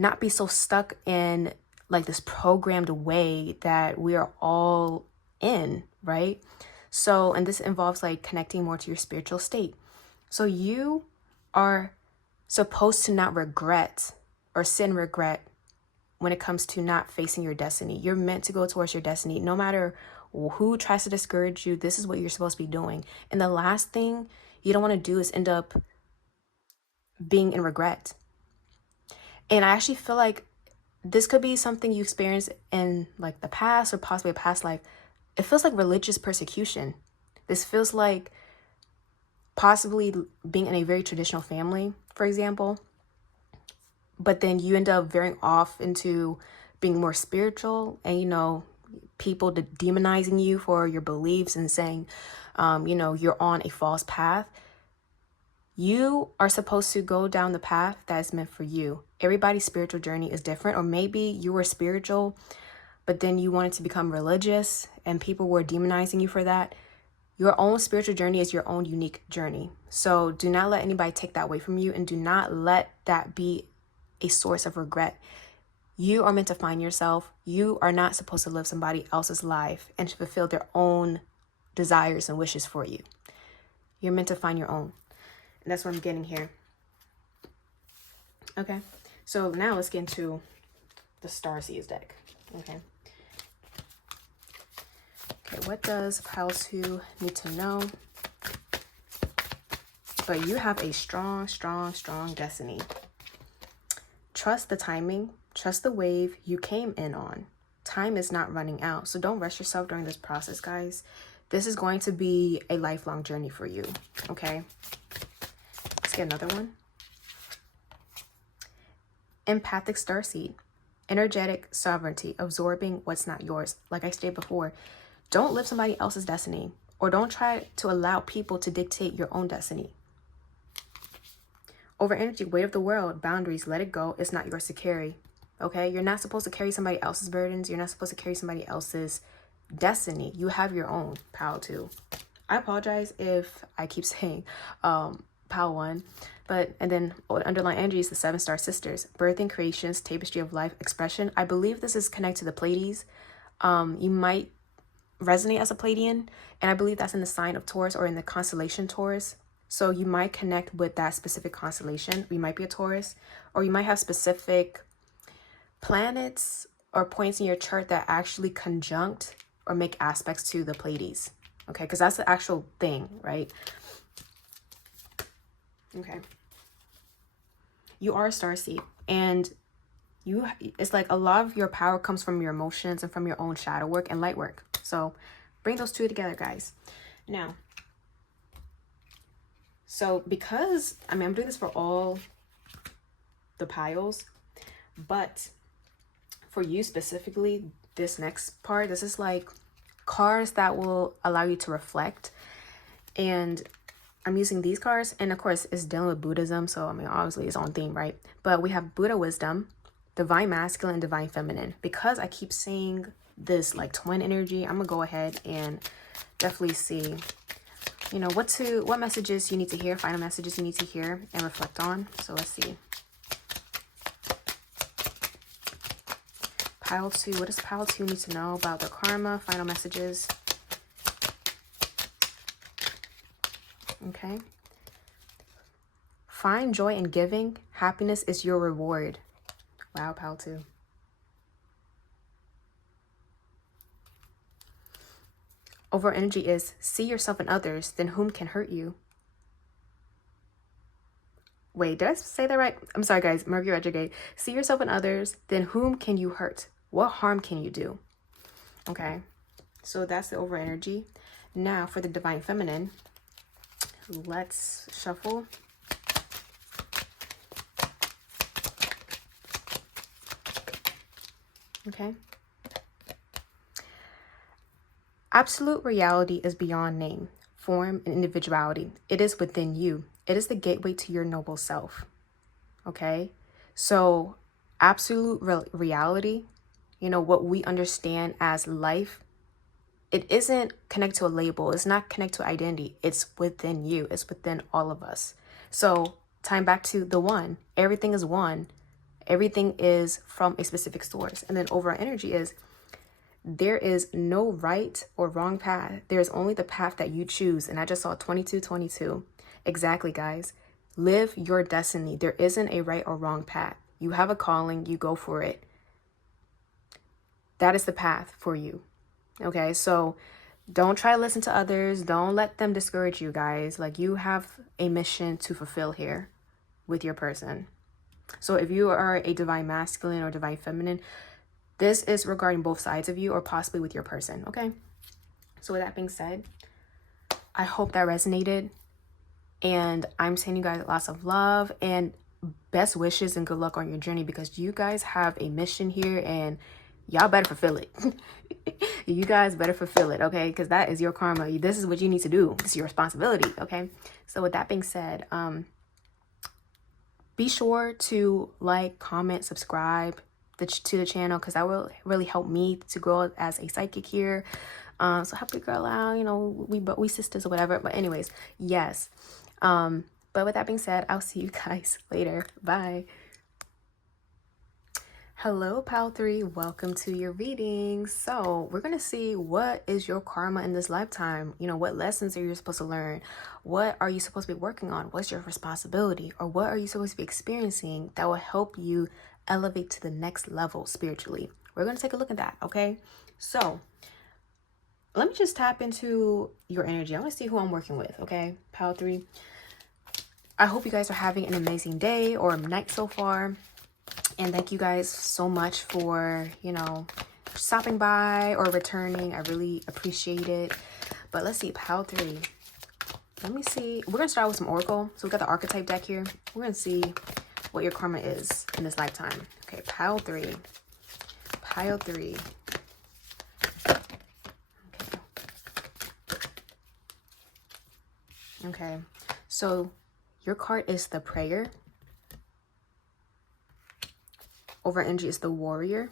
not be so stuck in like this programmed way that we are all in, right? So, and this involves like connecting more to your spiritual state. So you are supposed to not regret or sin regret when it comes to not facing your destiny. You're meant to go towards your destiny. No matter who tries to discourage you, this is what you're supposed to be doing. And the last thing you don't want to do is end up being in regret. And I actually feel like this could be something you experienced in like the past or possibly a past life. It feels like religious persecution. This feels like possibly being in a very traditional family, for example, but then you end up veering off into being more spiritual and, people demonizing you for your beliefs and saying, you're on a false path. You are supposed to go down the path that is meant for you. Everybody's spiritual journey is different, or maybe you were spiritual, but then you wanted to become religious and people were demonizing you for that. Your own spiritual journey is your own unique journey. So do not let anybody take that away from you, and do not let that be a source of regret. You are meant to find yourself. You are not supposed to live somebody else's life and to fulfill their own desires and wishes for you. You're meant to find your own. And that's what I'm getting here. Okay. So now let's get into the Starseeds deck. Okay. Okay, what does pile 2 need to know? But you have a strong, strong, strong destiny. Trust the timing. Trust the wave you came in on. Time is not running out. So don't rush yourself during this process, guys. This is going to be a lifelong journey for you. Okay. Let's get another one. Empathic starseed. Energetic sovereignty. Absorbing what's not yours. Like I stated before, don't live somebody else's destiny, or don't try to allow people to dictate your own destiny. Over energy, weight of the world, boundaries, let it go. It's not yours to carry. Okay? You're not supposed to carry somebody else's burdens. You're not supposed to carry somebody else's destiny. You have your own. Pile 2. I apologize if I keep saying pile 1. And then underlying energy is the 7-star sisters. Birthing, creations, tapestry of life, expression. I believe this is connected to the Pleiades. You might resonate as a Pleiadian, and I believe that's in the sign of Taurus or in the constellation Taurus. So you might connect with that specific constellation. You might be a Taurus, or you might have specific planets or points in your chart that actually conjunct or make aspects to the Pleiades. Okay, because that's the actual thing, right? Okay. You are a starseed, and it's like a lot of your power comes from your emotions and from your own shadow work and light work. So bring those two together, guys. Now, so because, I'm doing this for all the piles, but for you specifically, this next part, this is like cards that will allow you to reflect. And I'm using these cards, and of course it's dealing with Buddhism, so obviously it's on theme, right? But we have Buddha wisdom, divine masculine, and divine feminine. Because I keep seeing this like twin energy, I'm gonna go ahead and definitely see what messages you need to hear, final messages you need to hear and reflect on. So let's see. Pile 2, what does pile 2 need to know about the karma, final messages? Okay. Find joy in giving. Happiness is your reward. Wow, pile 2. Over energy is see yourself in others, then whom can hurt you? Wait, did I say that right? I'm sorry, guys. Mercury retrograde. See yourself in others, then whom can you hurt? What harm can you do? Okay, so that's the over energy. Now for the divine feminine, let's shuffle. Okay. Absolute reality is beyond name, form, and individuality. It is within you. It is the gateway to your noble self. Okay? So absolute reality, what we understand as life, it isn't connected to a label. It's not connected to identity. It's within you. It's within all of us. So tying back to the one, everything is one. Everything is from a specific source. And then overall energy is there is no right or wrong path. There's only the path that you choose. And I just saw 2222. Exactly, guys. Live your destiny. There isn't a right or wrong path. You have a calling, you go for it. That is the path for you. Okay, so don't try to listen to others. Don't let them discourage you, guys. Like, you have a mission to fulfill here with your person. So if you are a divine masculine or divine feminine, this is regarding both sides of you or possibly with your person, okay? So with that being said, I hope that resonated. And I'm sending you guys lots of love and best wishes and good luck on your journey, because you guys have a mission here and y'all better fulfill it. You guys better fulfill it, okay? Because that is your karma. This is what you need to do. This is your responsibility, okay? So with that being said, be sure to like, comment, subscribe to the channel, because that will really help me to grow as a psychic here. So help your girl out, you know, we sisters or whatever. But anyways, yes. But with that being said, I'll see you guys later. Bye. Hello, Pal 3. Welcome to your reading. So we're going to see what is your karma in this lifetime. You know, what lessons are you supposed to learn? What are you supposed to be working on? What's your responsibility? Or what are you supposed to be experiencing that will help you elevate to the next level spiritually? We're going to take a look at that, okay? So let me just tap into your energy. I want to see who I'm working with, okay? Pal 3. I hope you guys are having an amazing day or night so far. And thank you guys so much for, you know, stopping by or returning. I really appreciate it. But let's see, Pal 3. Let me see. We're going to start with some Oracle. So we got the archetype deck here. We're going to see what your karma is in this lifetime. Okay, Pal 3. Pile 3. Okay, so your card is the prayer. Over energy is the warrior.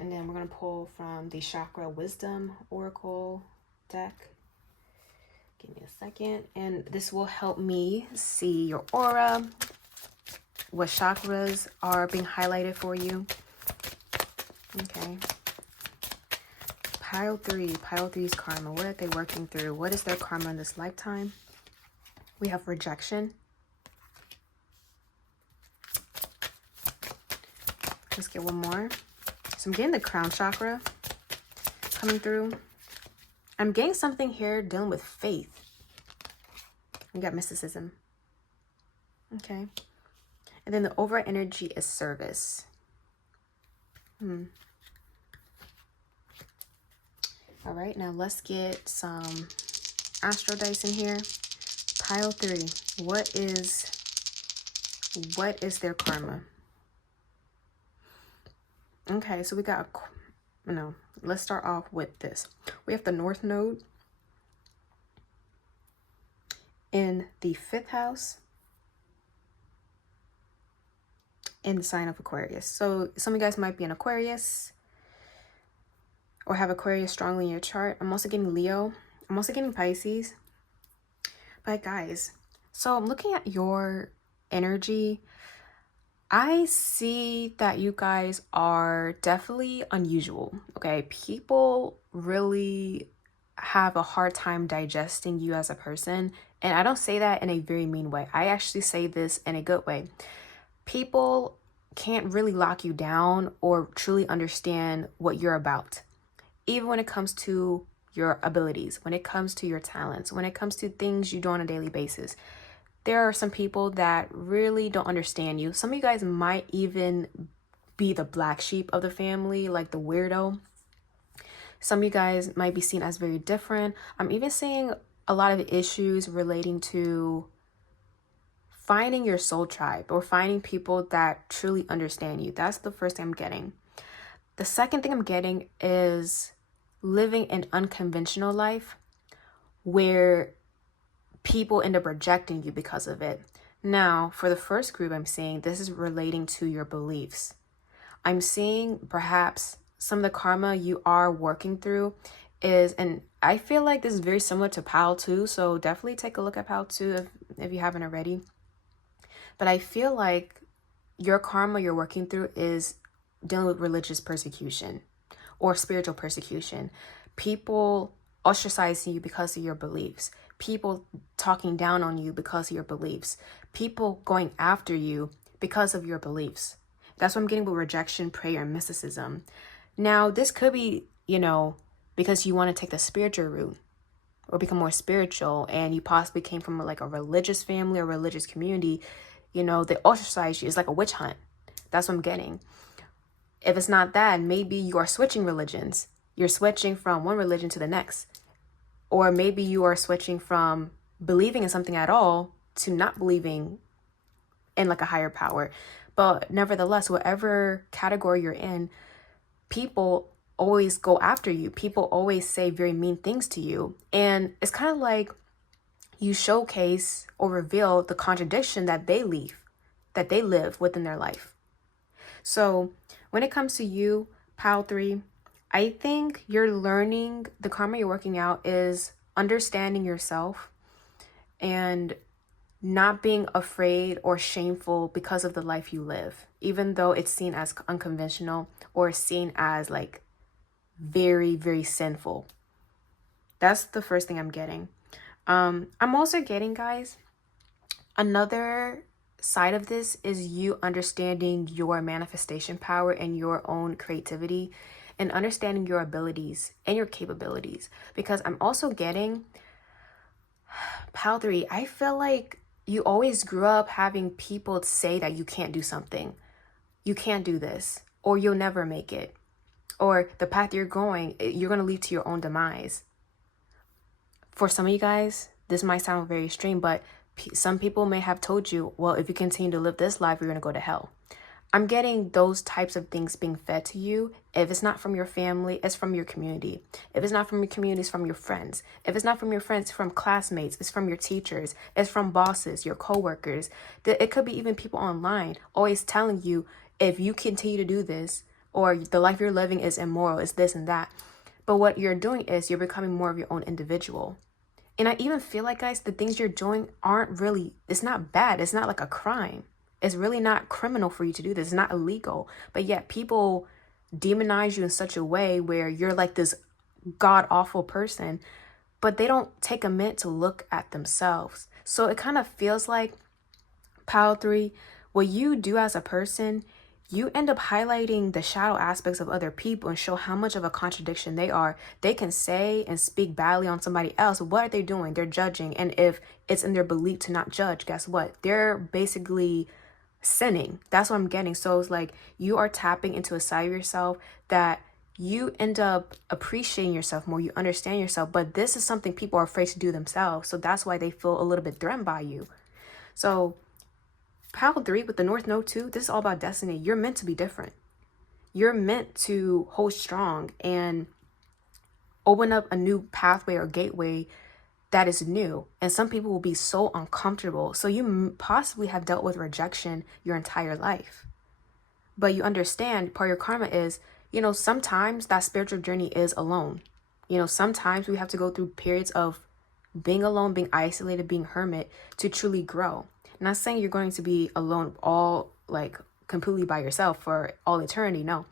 And then we're going to pull from the chakra wisdom oracle deck. Give me a second. And this will help me see your aura, what chakras are being highlighted for you. Okay. Pile 3. Pile 3's karma. What are they working through? What is their karma in this lifetime? We have rejection. Let's get one more. So I'm getting the crown chakra coming through. I'm getting something here dealing with faith. We got mysticism. Okay. And then the overall energy is service. All right, now let's get some astro dice in here. Pile 3. What is their karma? Okay, so we got let's start off with this. We have the North Node in the 5th house in the sign of Aquarius. So some of you guys might be an Aquarius or have Aquarius strongly in your chart. I'm also getting Leo. I'm also getting Pisces. But guys, so I'm looking at your energy. I see that you guys are definitely unusual, okay? People really have a hard time digesting you as a person. And I don't say that in a very mean way. I actually say this in a good way. People can't really lock you down or truly understand what you're about. Even when it comes to your abilities, when it comes to your talents, when it comes to things you do on a daily basis. There are some people that really don't understand you. Some of you guys might even be the black sheep of the family, like the weirdo. Some of you guys might be seen as very different. I'm even seeing a lot of issues relating to finding your soul tribe or finding people that truly understand you. That's the first thing I'm getting. The second thing I'm getting is living an unconventional life where people end up rejecting you because of it. Now, for the first group, I'm saying this is relating to your beliefs. I'm seeing perhaps some of the karma you are working through is, and I feel like this is very similar to Pal 2, so definitely take a look at Pal 2 if you haven't already. But I feel like your karma you're working through is dealing with religious persecution or spiritual persecution. People ostracizing you because of your beliefs. People talking down on you because of your beliefs. People going after you because of your beliefs. That's what I'm getting with rejection, prayer, and mysticism. Now, this could be, because you want to take the spiritual route or become more spiritual, and you possibly came from like a religious family or religious community, they ostracize you. It's like a witch hunt. That's what I'm getting. If it's not that, maybe you are switching religions. You're switching from one religion to the next. Or maybe you are switching from believing in something at all to not believing in like a higher power. But nevertheless, whatever category you're in, people always go after you. People always say very mean things to you. And it's kind of like you showcase or reveal the contradiction that they live within their life. So when it comes to you, Pile 3, I think you're learning, the karma you're working out is understanding yourself and not being afraid or shameful because of the life you live, even though it's seen as unconventional or seen as like very, very sinful. That's the first thing I'm getting. I'm also getting, guys, another side of this is you understanding your manifestation power and your own creativity and understanding your abilities and your capabilities. Because I'm also getting, Pal 3, I feel like you always grew up having people say that you can't do something. You can't do this, or you'll never make it. Or the path you're going to lead to your own demise. For some of you guys, this might sound very extreme, but some people may have told you, well, if you continue to live this life, you're going to go to hell. I'm getting those types of things being fed to you. If it's not from your family, it's from your community. If it's not from your community, it's from your friends. If it's not from your friends, it's from classmates. It's from your teachers. It's from bosses, your coworkers. It could be even people online always telling you, if you continue to do this, or the life you're living is immoral, it's this and that. But what you're doing is you're becoming more of your own individual. And I even feel like, guys, the things you're doing aren't really, it's not bad. It's not like a crime. It's really not criminal for you to do this. It's not illegal. But yet people demonize you in such a way where you're like this god-awful person, but they don't take a minute to look at themselves. So it kind of feels like, Pile 3, what you do as a person, you end up highlighting the shadow aspects of other people and show how much of a contradiction they are. They can say and speak badly on somebody else. What are they doing? They're judging. And if it's in their belief to not judge, guess what? They're basically sinning. That's what I'm getting. So it's like you are tapping into a side of yourself that you end up appreciating yourself more. You understand yourself. But this is something people are afraid to do themselves. So that's why they feel a little bit threatened by you. So Pile 3 with the North Node 2, this is all about destiny. You're meant to be different. You're meant to hold strong and open up a new pathway or gateway that is new. And some people will be so uncomfortable. So you possibly have dealt with rejection your entire life. But you understand part of your karma is, sometimes that spiritual journey is alone. Sometimes we have to go through periods of being alone, being isolated, being hermit to truly grow. I'm not saying you're going to be alone all like completely by yourself for all eternity, no.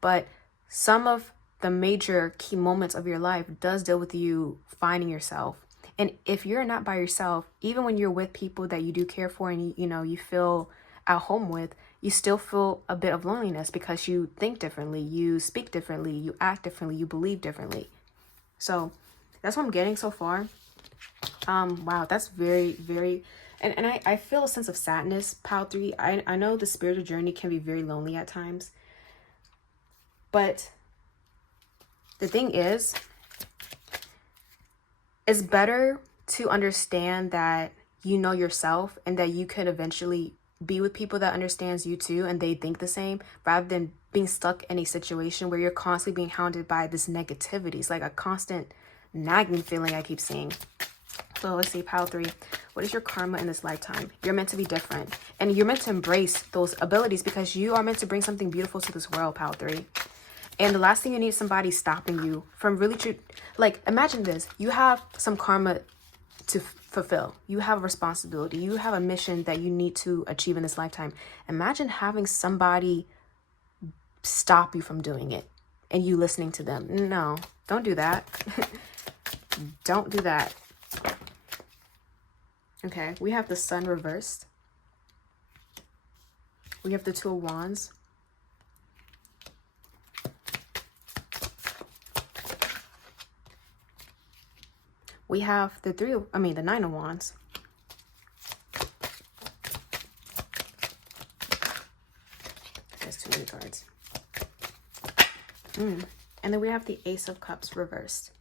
But some of the major key moments of your life does deal with you finding yourself. And if you're not by yourself, even when you're with people that you do care for and you feel at home with, you still feel a bit of loneliness because you think differently, you speak differently, you act differently, you believe differently. So that's what I'm getting so far. Wow, that's very, very, and I feel a sense of sadness, Pile 3. I know the spiritual journey can be very lonely at times, but the thing is, it's better to understand that you know yourself and that you could eventually be with people that understands you too and they think the same, rather than being stuck in a situation where you're constantly being hounded by this negativity. It's like a constant nagging feeling I keep seeing. So let's see, Pile 3. What is your karma in this lifetime? You're meant to be different. And you're meant to embrace those abilities because you are meant to bring something beautiful to this world, Pile 3. And the last thing you need is somebody stopping you from really like, imagine this. You have some karma to fulfill. You have a responsibility. You have a mission that you need to achieve in this lifetime. Imagine having somebody stop you from doing it and you listening to them. No, don't do that. Don't do that. Okay, we have the Sun reversed. We have the Two of Wands. We have the the Nine of Wands. That's too many cards. And then we have the Ace of Cups reversed.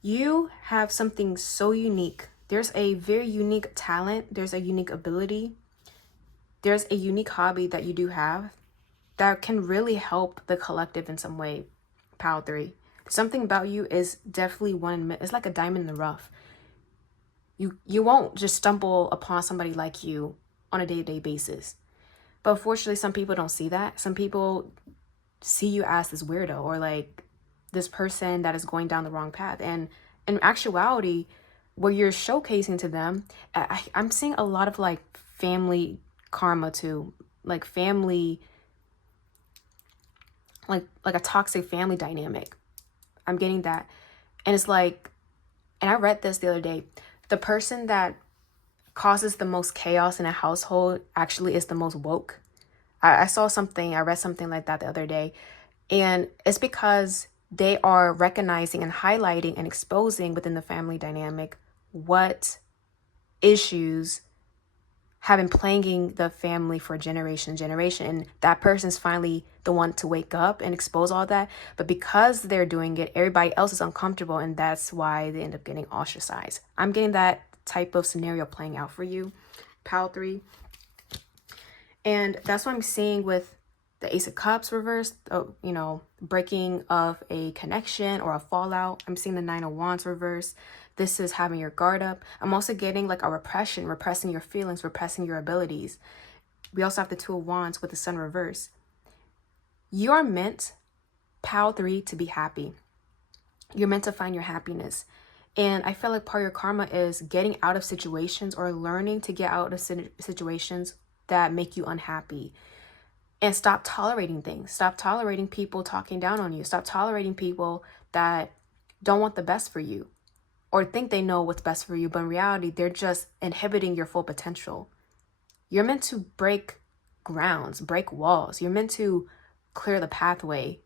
You have something so unique. There's a very unique talent. There's a unique ability. There's a unique hobby that you do have that can really help the collective in some way. Pile 3. Something about you is definitely it's like a diamond in the rough. You won't just stumble upon somebody like you on a day-to-day basis. But unfortunately, some people don't see that. Some people see you as this weirdo or like this person that is going down the wrong path. And in actuality, what you're showcasing to them, I'm seeing a lot of like family karma too, like family, like a toxic family dynamic. I'm getting that. And it's like, and I read this the other day, the person that causes the most chaos in a household actually is the most woke. I read something like that the other day. And it's because they are recognizing and highlighting and exposing within the family dynamic what issues have been plaguing the family for generation and generation. And that person's finally the one to wake up and expose all that. But because they're doing it, everybody else is uncomfortable. And that's why they end up getting ostracized. I'm getting that type of scenario playing out for you, Pile 3. And that's what I'm seeing with the Ace of Cups reversed, breaking of a connection or a fallout. I'm seeing the Nine of Wands reversed. This is having your guard up. I'm also getting like a repressing your feelings, repressing your abilities. We also have the Two of Wands with the Sun reversed. You are meant, Pile 3, to be happy. You're meant to find your happiness. And I feel like part of your karma is getting out of situations or learning to get out of situations that make you unhappy. And stop tolerating things. Stop tolerating people talking down on you. Stop tolerating people that don't want the best for you or think they know what's best for you. But in reality, they're just inhibiting your full potential. You're meant to break grounds, break walls. You're meant to clear the pathway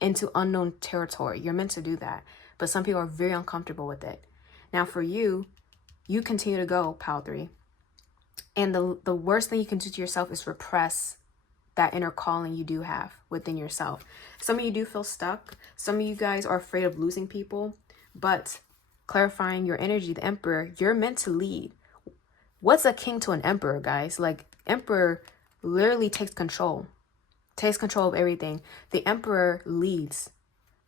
into unknown territory. You're meant to do that. But some people are very uncomfortable with it. Now for you, you continue to go, Pile 3. And the worst thing you can do to yourself is repress that inner calling you do have within yourself. Some of you do feel stuck. Some of you guys are afraid of losing people. But clarifying your energy, the Emperor, you're meant to lead. What's a king to an emperor, guys? Like, Emperor literally takes control of everything. The Emperor leads.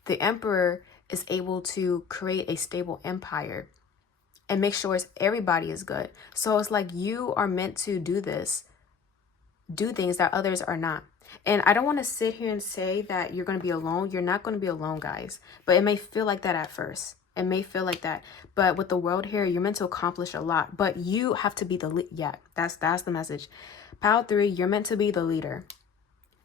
The Emperor is able to create a stable empire and make sure everybody is good. So it's like you are meant to do things that others are not. And I don't want to sit here and say that you're going to be alone. You're not going to be alone, guys. But it may feel like that at first. It may feel like that. But with the world here, you're meant to accomplish a lot. But you have to be the lead. Yeah, that's the message. Pile 3, you're meant to be the leader.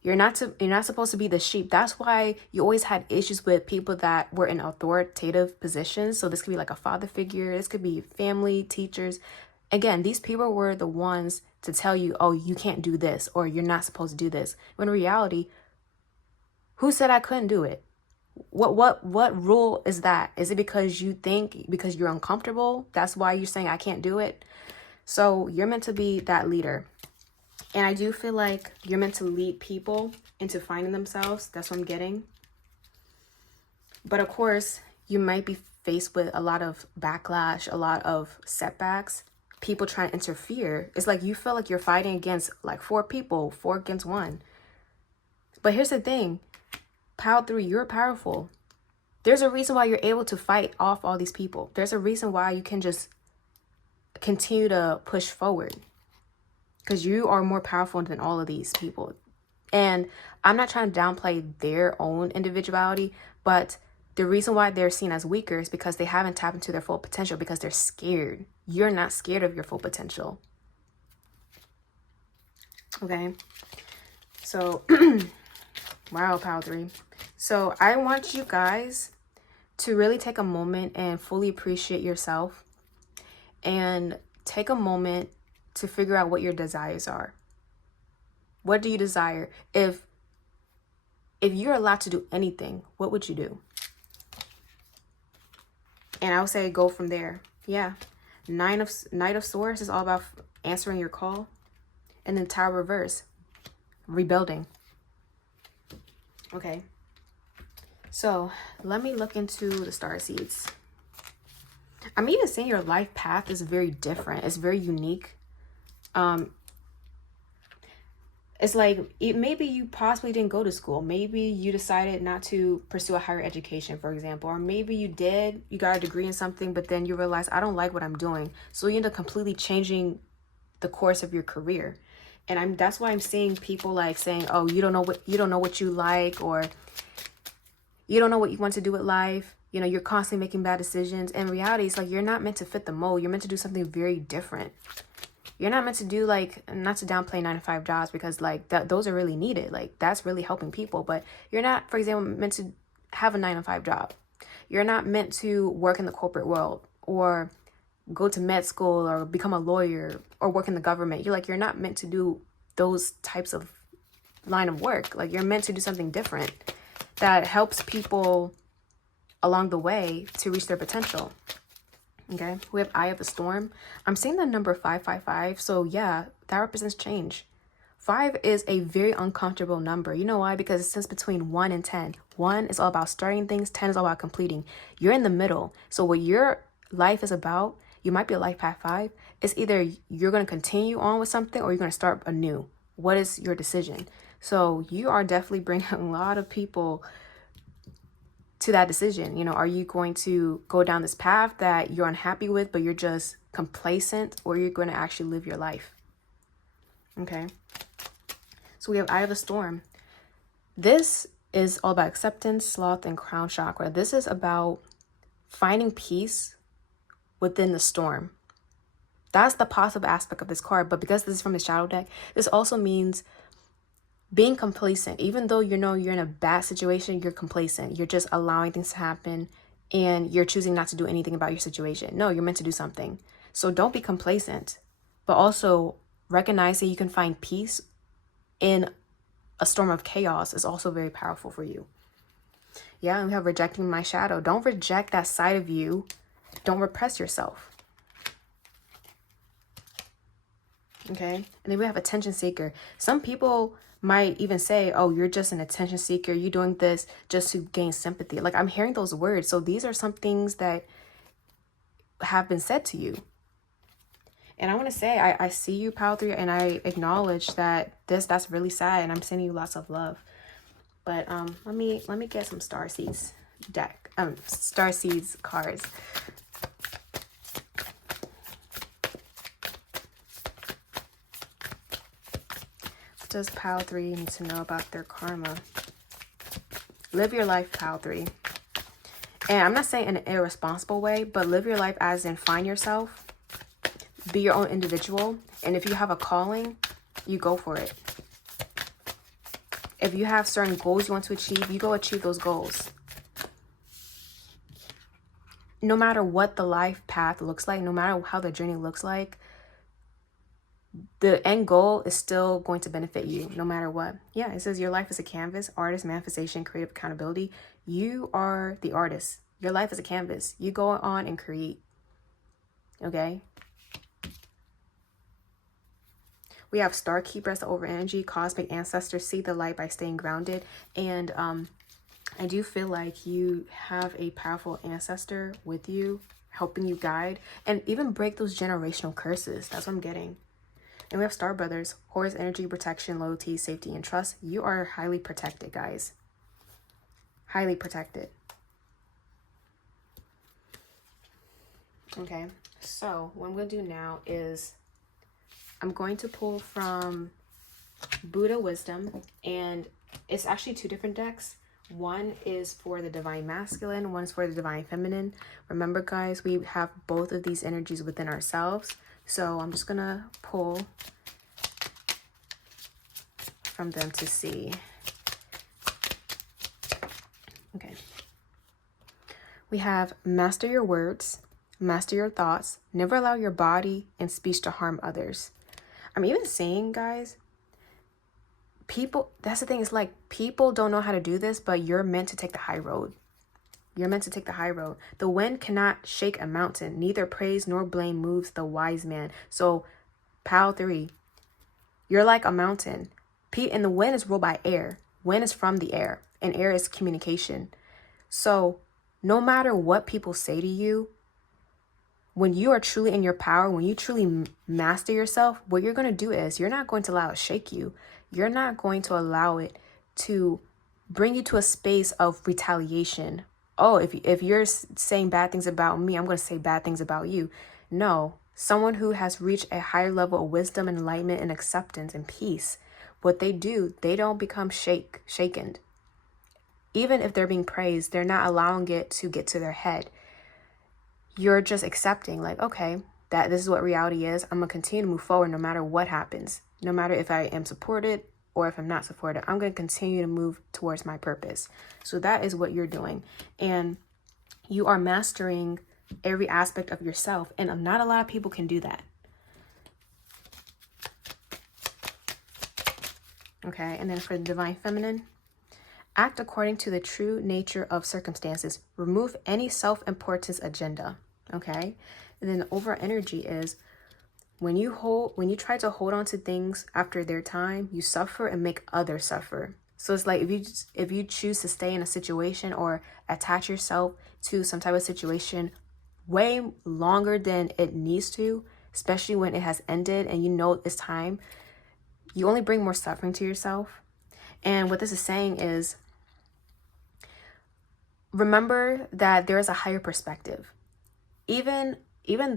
You're not supposed to be the sheep. That's why you always had issues with people that were in authoritative positions. So this could be like a father figure. This could be family, teachers. Again, these people were the ones to tell you, oh, you can't do this or you're not supposed to do this. When in reality, who said I couldn't do it? What rule is that? Is it because you're uncomfortable? That's why you're saying I can't do it? So you're meant to be that leader. And I do feel like you're meant to lead people into finding themselves. That's what I'm getting. But of course, you might be faced with a lot of backlash, a lot of setbacks, people trying to interfere. It's like you feel like you're fighting against like 4 people, 4 against 1. But here's the thing. Pile 3, you're powerful. There's a reason why you're able to fight off all these people. There's a reason why you can just continue to push forward. Because you are more powerful than all of these people. And I'm not trying to downplay their own individuality, but The reason why they're seen as weaker is because they haven't tapped into their full potential, because they're scared. You're not scared of your full potential. Okay. So, wow, Pile 3. So I want you guys to really take a moment and fully appreciate yourself, and take a moment to figure out what your desires are. What do you desire? If you're allowed to do anything, what would you do? And I would say go from there. Yeah. Knight of Swords is all about answering your call. And then Tower reverse, rebuilding. Okay. So let me look into the star seeds. I'm even saying your life path is very different. It's very unique. It's like, maybe you possibly didn't go to school. Maybe you decided not to pursue a higher education, for example. Or maybe you did, you got a degree in something, but then you realize, I don't like what I'm doing. So you end up completely changing the course of your career. And that's why I'm seeing people like saying, oh, you don't know what you like, or you don't know what you want to do with life. You know, you're constantly making bad decisions. In reality, it's like, you're not meant to fit the mold. You're meant to do something very different. You're not meant to do, like, not to downplay 9-to-5 jobs, because like those are really needed. Like, that's really helping people. But you're not, for example, meant to have a 9-to-5 job. You're not meant to work in the corporate world, or go to med school, or become a lawyer, or work in the government. You're not meant to do those types of line of work. Like, you're meant to do something different that helps people along the way to reach their potential. Okay, we have Eye of the Storm. I'm seeing the number 555. So yeah, that represents change. 5 is a very uncomfortable number. You know why? Because it sits between 1 and 10. 1 is all about starting things. 10 is all about completing. You're in the middle. So what your life is about, you might be a life path 5. It's either you're going to continue on with something, or you're going to start anew. What is your decision? So you are definitely bringing a lot of people to that decision. You know, are you going to go down this path that you're unhappy with, but you're just complacent, or you're going to actually live your life? Okay. So we have Eye of the Storm. This is all about acceptance, sloth, and crown chakra. This is about finding peace within the storm. That's the positive aspect of this card. But because this is from the shadow deck, this also means being complacent. Even though you know you're in a bad situation, you're complacent. You're just allowing things to happen, and you're choosing not to do anything about your situation. No, you're meant to do something. So don't be complacent, but also recognize that you can find peace in a storm of chaos is also very powerful for you. Yeah, and we have rejecting my shadow. Don't reject that side of you. Don't repress yourself. Okay, and then we have attention seeker. Some people might even say, oh, you're just an attention seeker. You're doing this just to gain sympathy. Like, I'm hearing those words. So these are some things that have been said to you. And I want to say, I see you, Pile 3, and I acknowledge that that's really sad, and I'm sending you lots of love. But let me get some Star Seeds cards. What does Pile 3 need to know about their karma? Live your life, Pile 3. And I'm not saying in an irresponsible way, but live your life as in find yourself. Be your own individual. And if you have a calling, you go for it. If you have certain goals you want to achieve, you go achieve those goals. No matter what the life path looks like, no matter how the journey looks like, the end goal is still going to benefit you no matter what. Yeah, it says your life is a canvas, artist, manifestation, creative accountability. You are the artist. Your life is a canvas. You go on and create. Okay? We have Star Keeper as the over energy, cosmic ancestors, see the light by staying grounded. And I do feel like you have a powerful ancestor with you, helping you guide and even break those generational curses. That's what I'm getting. And we have Star Brothers, Horus energy, protection, loyalty, safety, and trust. You are highly protected, guys. Highly protected. Okay, so what I'm going to do now is I'm going to pull from Buddha Wisdom, and it's actually 2 different decks. One is for the divine masculine, one is for the divine feminine. Remember, guys, we have both of these energies within ourselves. So I'm just gonna pull from them to see. Okay. We have master your words, master your thoughts, never allow your body and speech to harm others. I'm even saying, guys, people, that's the thing, it's like people don't know how to do this, but you're meant to take the high road. You're meant to take the high road. The wind cannot shake a mountain. Neither praise nor blame moves the wise man. So, Pal 3, you're like a mountain. And the wind is ruled by air. Wind is from the air, and air is communication. So, no matter what people say to you, when you are truly in your power, when you truly master yourself, what you're going to do is you're not going to allow it to shake you. You're not going to allow it to bring you to a space of retaliation. Oh, if you're saying bad things about me, I'm going to say bad things about you. No, someone who has reached a higher level of wisdom and enlightenment and acceptance and peace, what they do, they don't become shaken. Even if they're being praised, they're not allowing it to get to their head. You're just accepting, like, okay, that this is what reality is. I'm going to continue to move forward no matter what happens. No matter if I am supported or if I'm not supported, I'm going to continue to move towards my purpose. So that is what you're doing. And you are mastering every aspect of yourself. And not a lot of people can do that. Okay, and then for the divine feminine, act according to the true nature of circumstances. Remove any self-importance agenda. Okay, and then the overall energy is when you try to hold on to things after their time, you suffer and make others suffer. So it's like if you choose to stay in a situation or attach yourself to some type of situation way longer than it needs to, especially when it has ended and you know it's time, you only bring more suffering to yourself. And what this is saying is, remember that there is a higher perspective. Even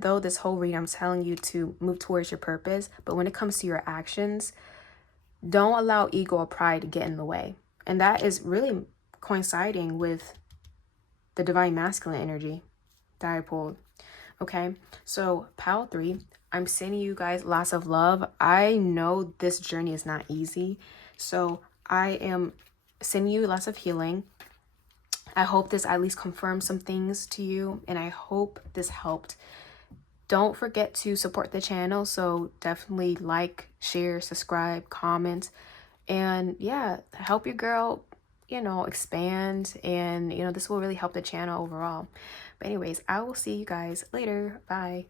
though this whole reading I'm telling you to move towards your purpose, but when it comes to your actions, don't allow ego or pride to get in the way. And that is really coinciding with the divine masculine energy that I pulled. Okay, so Pal 3, I'm sending you guys lots of love. I know this journey is not easy, so I am sending you lots of healing. I hope this at least confirms some things to you, and I hope this helped. Don't forget to support the channel, so definitely like, share, subscribe, comment, and yeah, help your girl, expand, and this will really help the channel overall. But anyways, I will see you guys later. Bye.